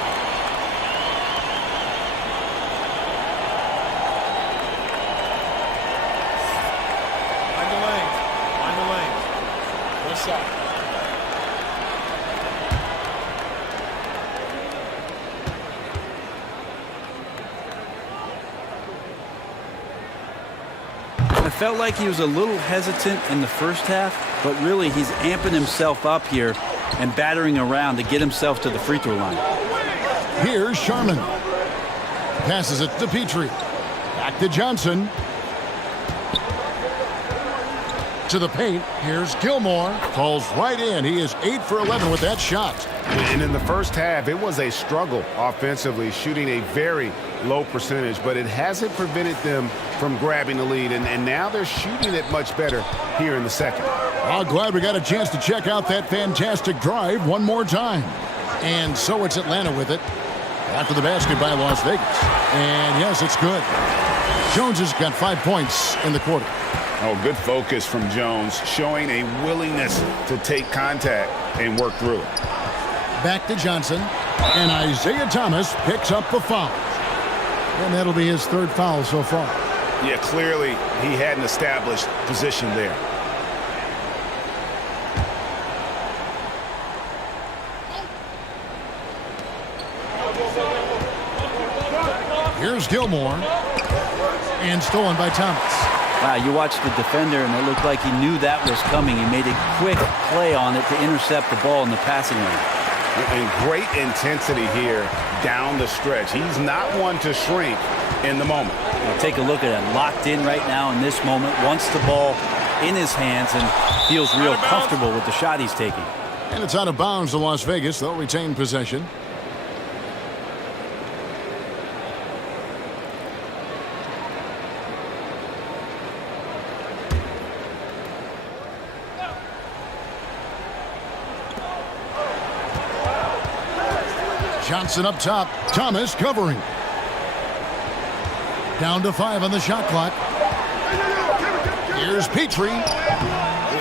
I felt like he was a little hesitant in the first half, but really he's amping himself up here and battering around to get himself to the free throw line. Here's Sharman. Passes it to Petrie. Back to Johnson. To the paint. Here's Gilmore. Falls right in. He is 8 for 11 with that shot. And in the first half, it was a struggle offensively, shooting a very low percentage, but it hasn't prevented them from grabbing the lead, and now they're shooting it much better here in the second. I'm glad we got a chance to check out that fantastic drive one more time. And so it's Atlanta with it. After the basket by Las Vegas. And yes, it's good. Jones has got 5 points in the quarter. Oh, good focus from Jones, showing a willingness to take contact and work through it. Back to Johnson. And Isaiah Thomas picks up the foul. And that'll be his 3rd foul so far. Yeah, clearly he had an established position there. Here's Gilmore. And stolen by Thomas. Wow, you watched the defender, and it looked like he knew that was coming. He made a quick play on it to intercept the ball in the passing lane. And great intensity here down the stretch. He's not one to shrink in the moment. Well, take a look at it. Locked in right now in this moment. Wants the ball in his hands and feels real comfortable with the shot he's taking. And it's out of bounds to Las Vegas. They'll retain possession. Johnson up top. Thomas covering. Down to 5 on the shot clock. Here's Petrie.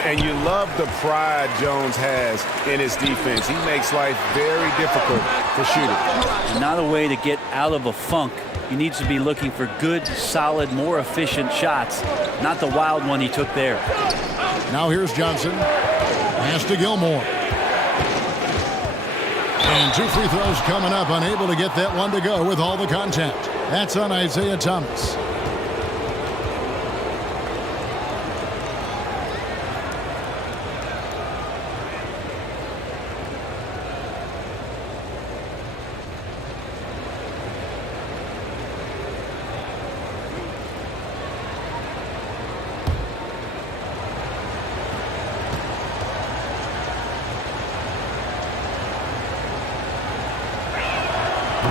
And you love the pride Jones has in his defense. He makes life very difficult for shooting. Not a way to get out of a funk. He needs to be looking for good, solid, more efficient shots, not the wild one he took there. Now here's Johnson. Pass to Gilmore. And 2 free throws coming up. Unable to get that one to go with all the contact. That's on Isaiah Thomas.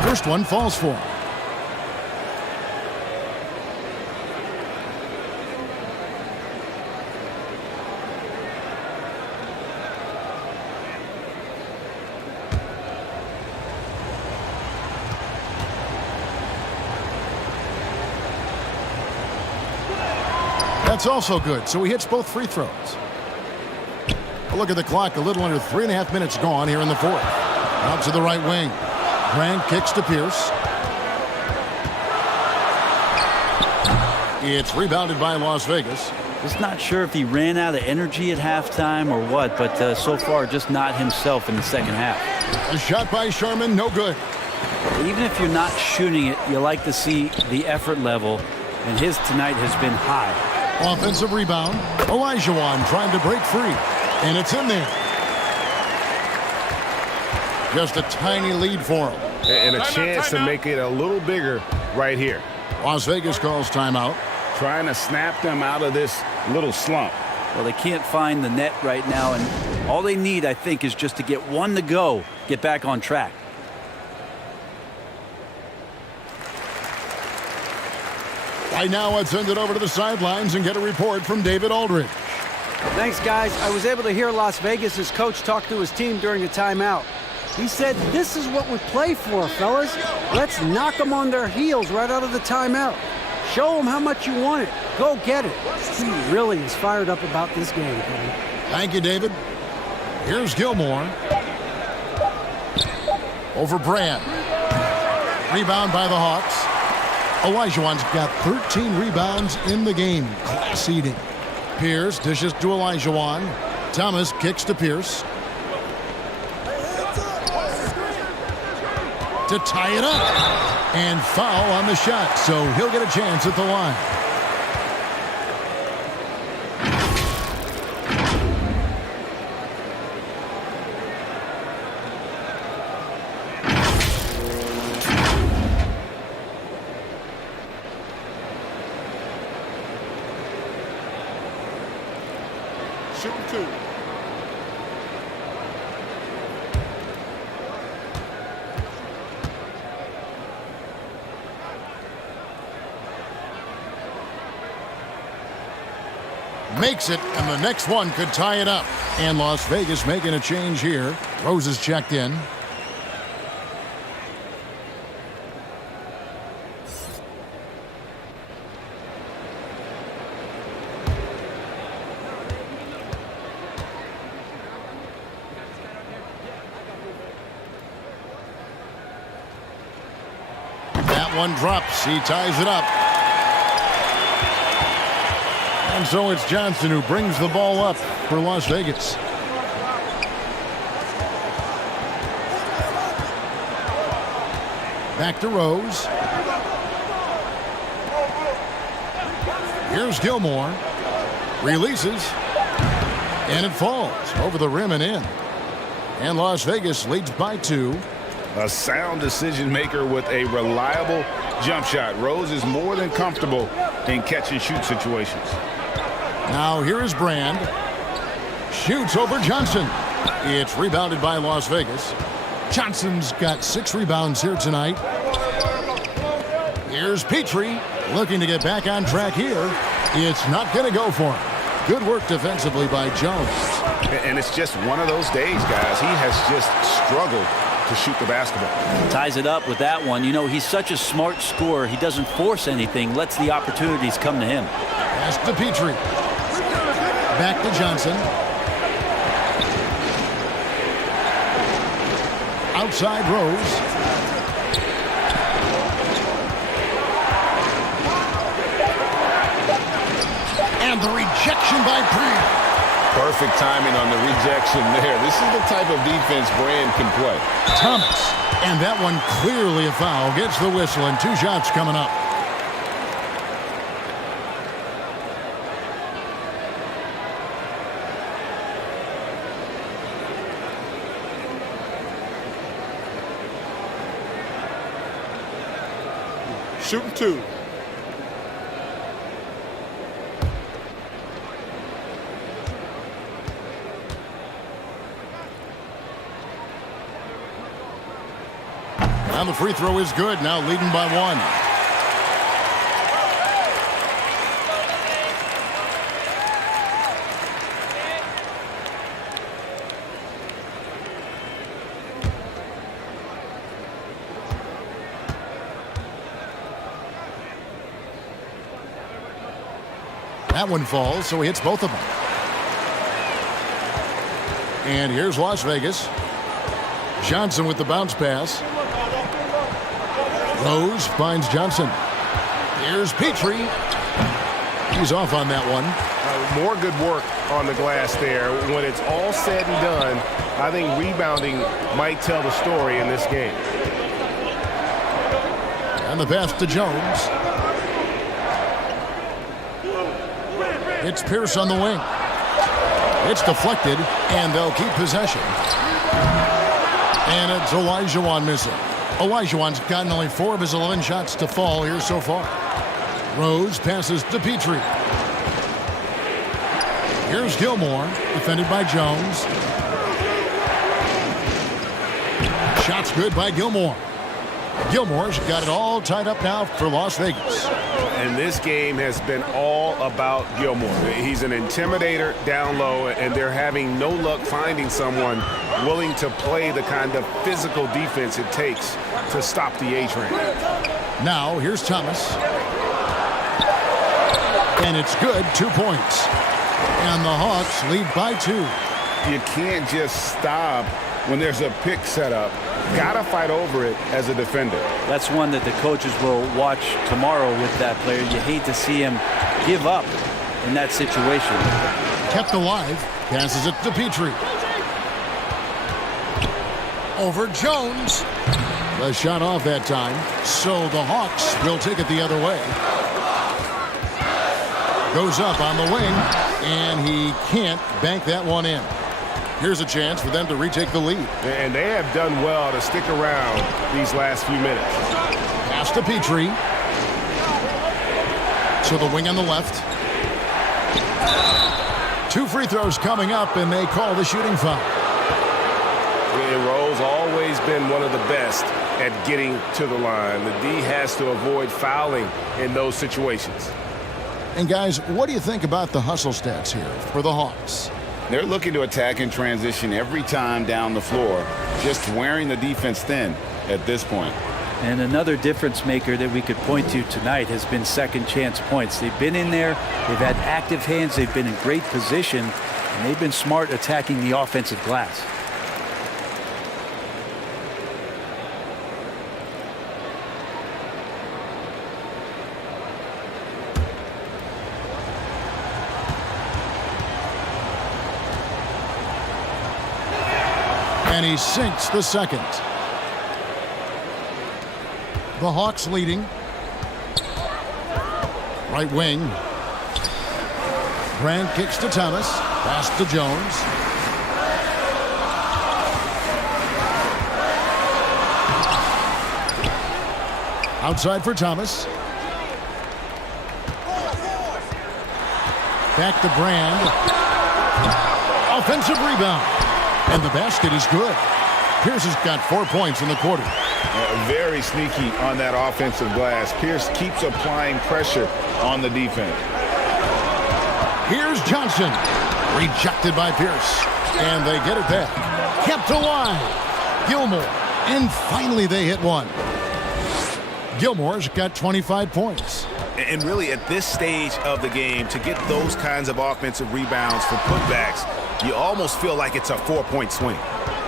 First one falls for him. That's also good, so he hits both free throws. A look at the clock, a little under 3.5 minutes gone here in the 4th. Out to the right wing. Grant kicks to Pierce. It's rebounded by Las Vegas. Just not sure if he ran out of energy at halftime or what, but so far just not himself in the second half. A shot by Sharman, no good. Even if you're not shooting it, you like to see the effort level, and his tonight has been high. Offensive rebound. Olajuwon trying to break free, and it's in there. Just a tiny lead for him. And a chance to make it a little bigger right here. Las Vegas calls timeout. Trying to snap them out of this little slump. Well, they can't find the net right now, and all they need, I think, is just to get one to go, get back on track. Right now, let's send it over to the sidelines and get a report from David Aldridge. Thanks, guys. I was able to hear Las Vegas's coach talk to his team during the timeout. He said, this is what we play for, fellas. Let's knock them on their heels right out of the timeout. Show them how much you want it. Go get it. He really is fired up about this game, Kevin. Thank you, David. Here's Gilmore. Over Brand. Rebound by the Hawks. Olajuwon's got 13 rebounds in the game. Class eating. Pierce dishes to Olajuwon. Thomas kicks to Pierce. To tie it up. And foul on the shot, so he'll get a chance at the line. Shooting 2. Makes it, and the next one could tie it up. And Las Vegas making a change here. Rose is checked in. That one drops. He ties it up. And so it's Johnson who brings the ball up for Las Vegas. Back to Rose. Here's Gilmore. Releases. And it falls over the rim and in. And Las Vegas leads by 2. A sound decision maker with a reliable jump shot. Rose is more than comfortable in catch and shoot situations. Now here is Brand. Shoots over Johnson. It's rebounded by Las Vegas. Johnson's got 6 rebounds here tonight. Here's Petrie looking to get back on track here. It's not going to go for him. Good work defensively by Jones. And it's just one of those days, guys. He has just struggled to shoot the basketball. Ties it up with that one. You know, he's such a smart scorer. He doesn't force anything, lets the opportunities come to him. Pass to Petrie. Back to Johnson. Outside Rose. And the rejection by Brand. Perfect timing on the rejection there. This is the type of defense Brand can play. Thomas. And that one clearly a foul. Gets the whistle and 2 shots coming up. Shooting 2. And the free throw is good. Now leading by 1. That one falls, so he hits both of them. And here's Las Vegas. Johnson with the bounce pass. Rose finds Johnson. Here's Petrie. He's off on that one. More good work on the glass there. When it's all said and done, I think rebounding might tell the story in this game. And the pass to Jones. It's Pierce on the wing. It's deflected, and they'll keep possession. And it's Olajuwon missing. Olajuwon's gotten only 4 of his 11 shots to fall here so far. Rose passes to Petrie. Here's Gilmore, defended by Jones. Shot's good by Gilmore. Gilmore's got it all tied up now for Las Vegas. And this game has been all about Gilmore. He's an intimidator down low, and they're having no luck finding someone willing to play the kind of physical defense it takes to stop the A-train. Now, here's Thomas. And it's good, 2 points. And the Hawks lead by 2. You can't just stop when there's a pick set up. Gotta fight over it as a defender. That's one that the coaches will watch tomorrow with that player. You hate to see him give up in that situation. Kept alive. Passes it to Petrie. Over Jones. The shot off that time. So the Hawks will take it the other way. Goes up on the wing. And he can't bank that one in. Here's a chance for them to retake the lead. And they have done well to stick around these last few minutes. Pass to Petrie. So the wing on the left. 2 free throws coming up, and they call the shooting foul. Rowe's always been one of the best at getting to the line. The D has to avoid fouling in those situations. And guys, what do you think about the hustle stats here for the Hawks? They're looking to attack in transition every time down the floor, just wearing the defense thin at this point. And another difference maker that we could point to tonight has been second chance points. They've been in there, they've had active hands, they've been in great position, and they've been smart attacking the offensive glass. And he sinks the second. The Hawks leading. Right wing. Grant kicks to Thomas. Pass to Jones. Outside for Thomas. Back to Brand. Offensive rebound. And the basket is good. Pierce has got 4 points in the quarter. Very sneaky on that offensive glass. Pierce keeps applying pressure on the defense. Here's Johnson. Rejected by Pierce. And they get it back. Kept alive. Gilmore. And finally they hit one. Gilmore's got 25 points. And really at this stage of the game, to get those kinds of offensive rebounds for putbacks, you almost feel like it's a 4-point swing.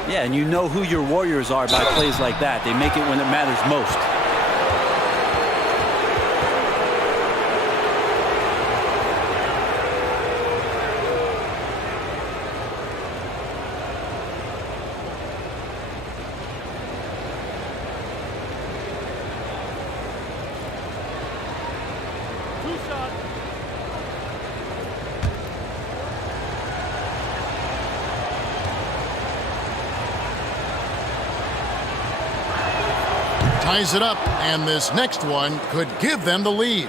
Yeah, and you know who your Warriors are by plays like that. They make it when it matters most. Ties it up, and this next one could give them the lead.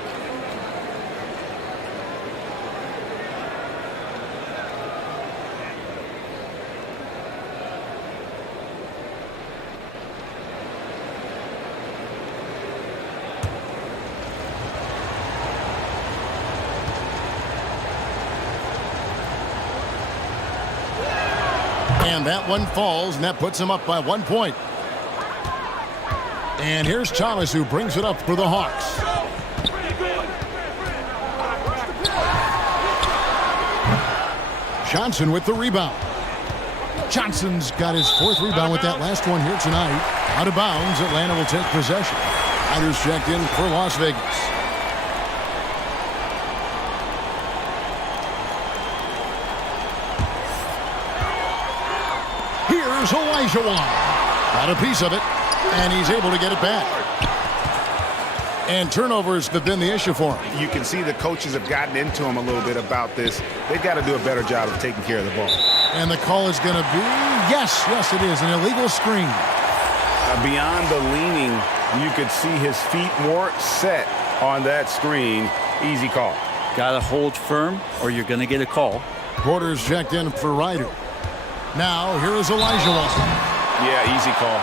And that one falls, and that puts them up by 1 point. And here's Thomas, who brings it up for the Hawks. Johnson with the rebound. Johnson's got his 4th rebound with that last one here tonight. Out of bounds, Atlanta will take possession. Artis checked in for Las Vegas. Here's Olajuwon. Got a piece of it. And he's able to get it back. And turnovers have been the issue for him. You can see the coaches have gotten into him a little bit about this. They've got to do a better job of taking care of the ball. And the call is going to be, yes, it is, an illegal screen. Beyond the leaning, you could see his feet more set on that screen. Easy call. Got to hold firm or you're going to get a call. Porter's checked in for Ryder. Now, here is Olajuwon. Yeah, easy call.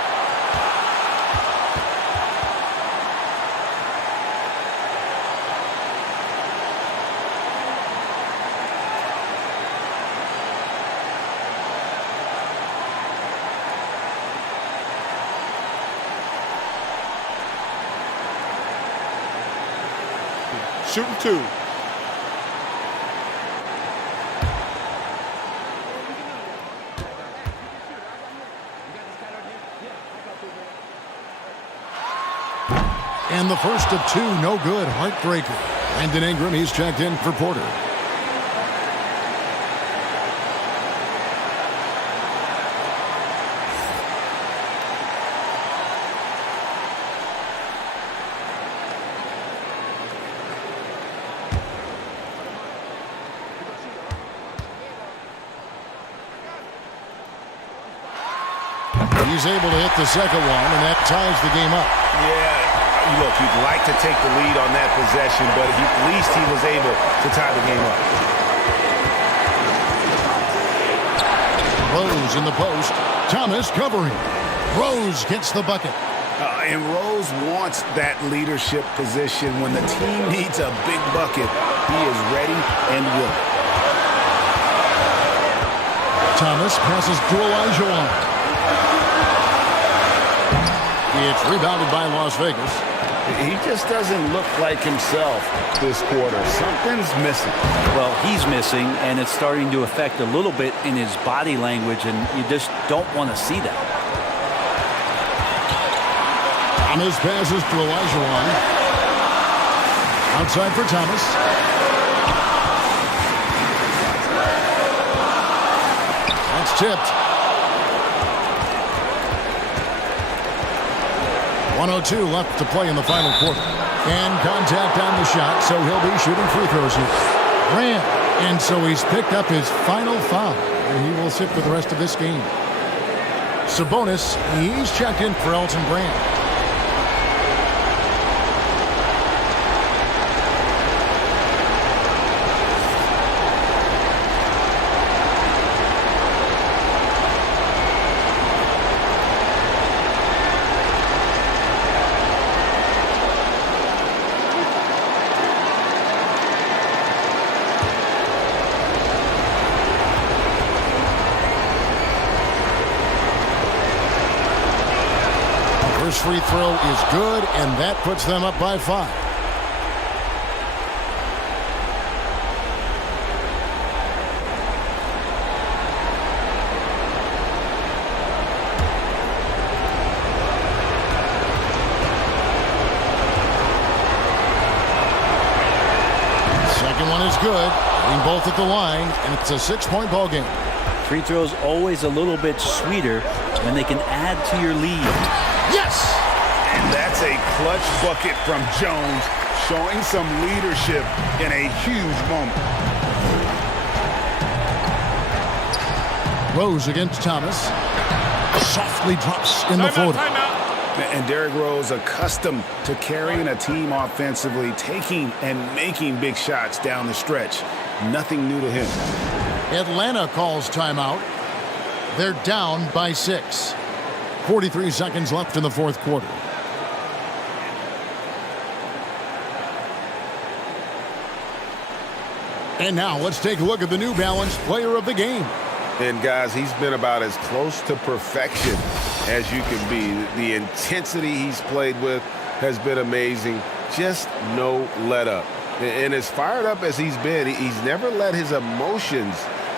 Shooting 2. And the first of 2, no good. Heartbreaker. Brandon Ingram, he's checked in for Porter. He's able to hit the second one, and that ties the game up. Yeah, look, you'd like to take the lead on that possession, but at least he was able to tie the game up. Rose in the post. Thomas covering. Rose gets the bucket. And Rose wants that leadership position. When the team needs a big bucket, he is ready and willing. Thomas passes to Elijah. It's rebounded by Las Vegas. He just doesn't look like himself this quarter. Something's missing. Well, he's missing, and it's starting to affect a little bit in his body language, and you just don't want to see that. Thomas passes to Elijah. Outside for Thomas. That's tipped. 1:02 left to play in the final quarter. And contact on the shot, so he'll be shooting free throws here. Grant. And so he's picked up his final foul, and he will sit for the rest of this game. Sabonis, he's checked in for Elton Brand. First free throw is good, and that puts them up by 5. Second one is good. Being both at the line, and it's a 6-point ball game. Free throws always a little bit sweeter when they can add to your lead. Yes! And that's a clutch bucket from Jones, showing some leadership in a huge moment. Rose against Thomas. Softly drops in the floater. And Derrick Rose, accustomed to carrying a team offensively, taking and making big shots down the stretch. Nothing new to him. Atlanta calls timeout. They're down by 6. 43 seconds left in the fourth quarter. And now let's take a look at the New Balance player of the game. And guys, he's been about as close to perfection as you can be. The intensity he's played with has been amazing. Just no let up. And as fired up as he's been, he's never let his emotions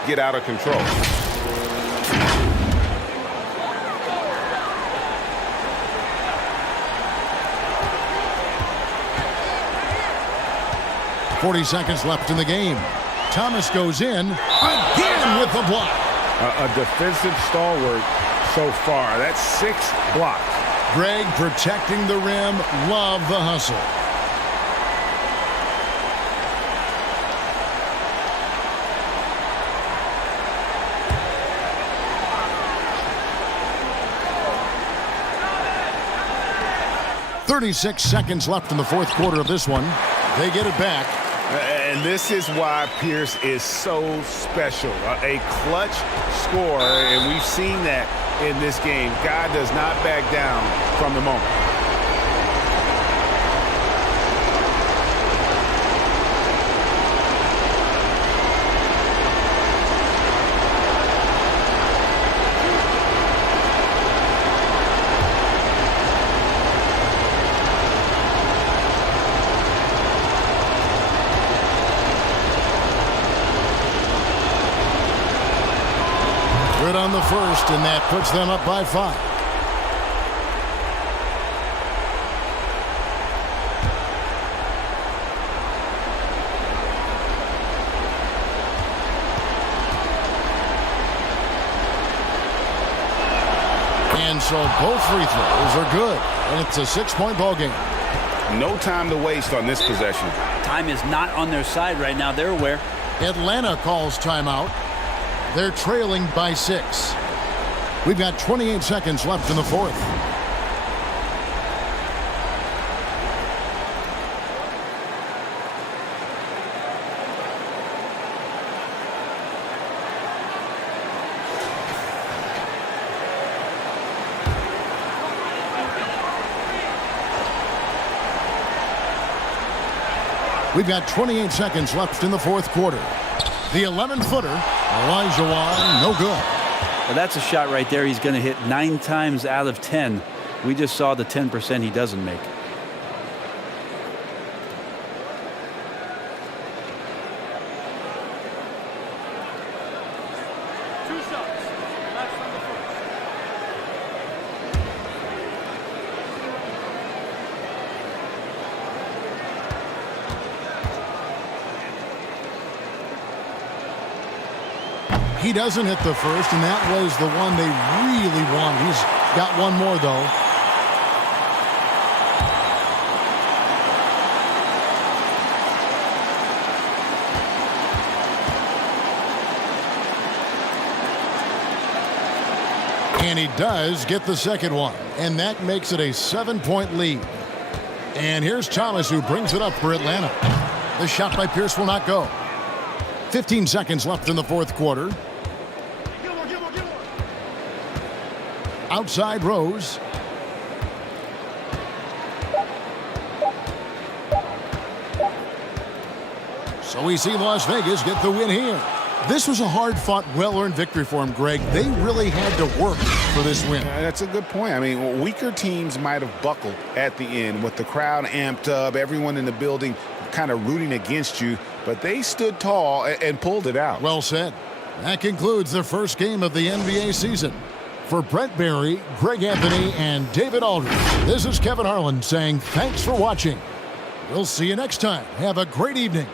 get out of control. .40 seconds left in the game. Thomas goes in again with the block. A defensive stalwart so far. That's 6 blocks. Greg protecting the rim. Love the hustle. .36 seconds left in the fourth quarter of this one. They get it back. And this is why Pierce is so special. A clutch scorer, and we've seen that in this game. God does not back down from the moment. Good on the first, and that puts them up by 5. And so both free throws are good, and it's a 6-point ball game. No time to waste on this possession. Time is not on their side right now. They're aware. Atlanta calls timeout. They're trailing by 6. We've got 28 seconds left in the fourth. We've got 28 seconds left in the fourth quarter. The 11-footer, Elijah Wan, no good. Well, that's a shot right there. He's going to hit 9 times out of 10. We just saw the 10% he doesn't make. He doesn't hit the first, and that was the one they really wanted. He's got one more, though. And he does get the second one, and that makes it a 7-point lead. And here's Thomas, who brings it up for Atlanta. The shot by Pierce will not go. 15 seconds left in the fourth quarter. Outside Rose. So we see Las Vegas get the win here. This was a hard-fought, well-earned victory for them, Greg. They really had to work for this win. That's a good point. I mean, weaker teams might have buckled at the end with the crowd amped up, everyone in the building kind of rooting against you, but they stood tall and pulled it out. Well said. That concludes the first game of the NBA season. For Brent Barry, Greg Anthony, and David Aldridge, this is Kevin Harlan saying thanks for watching. We'll see you next time. Have a great evening.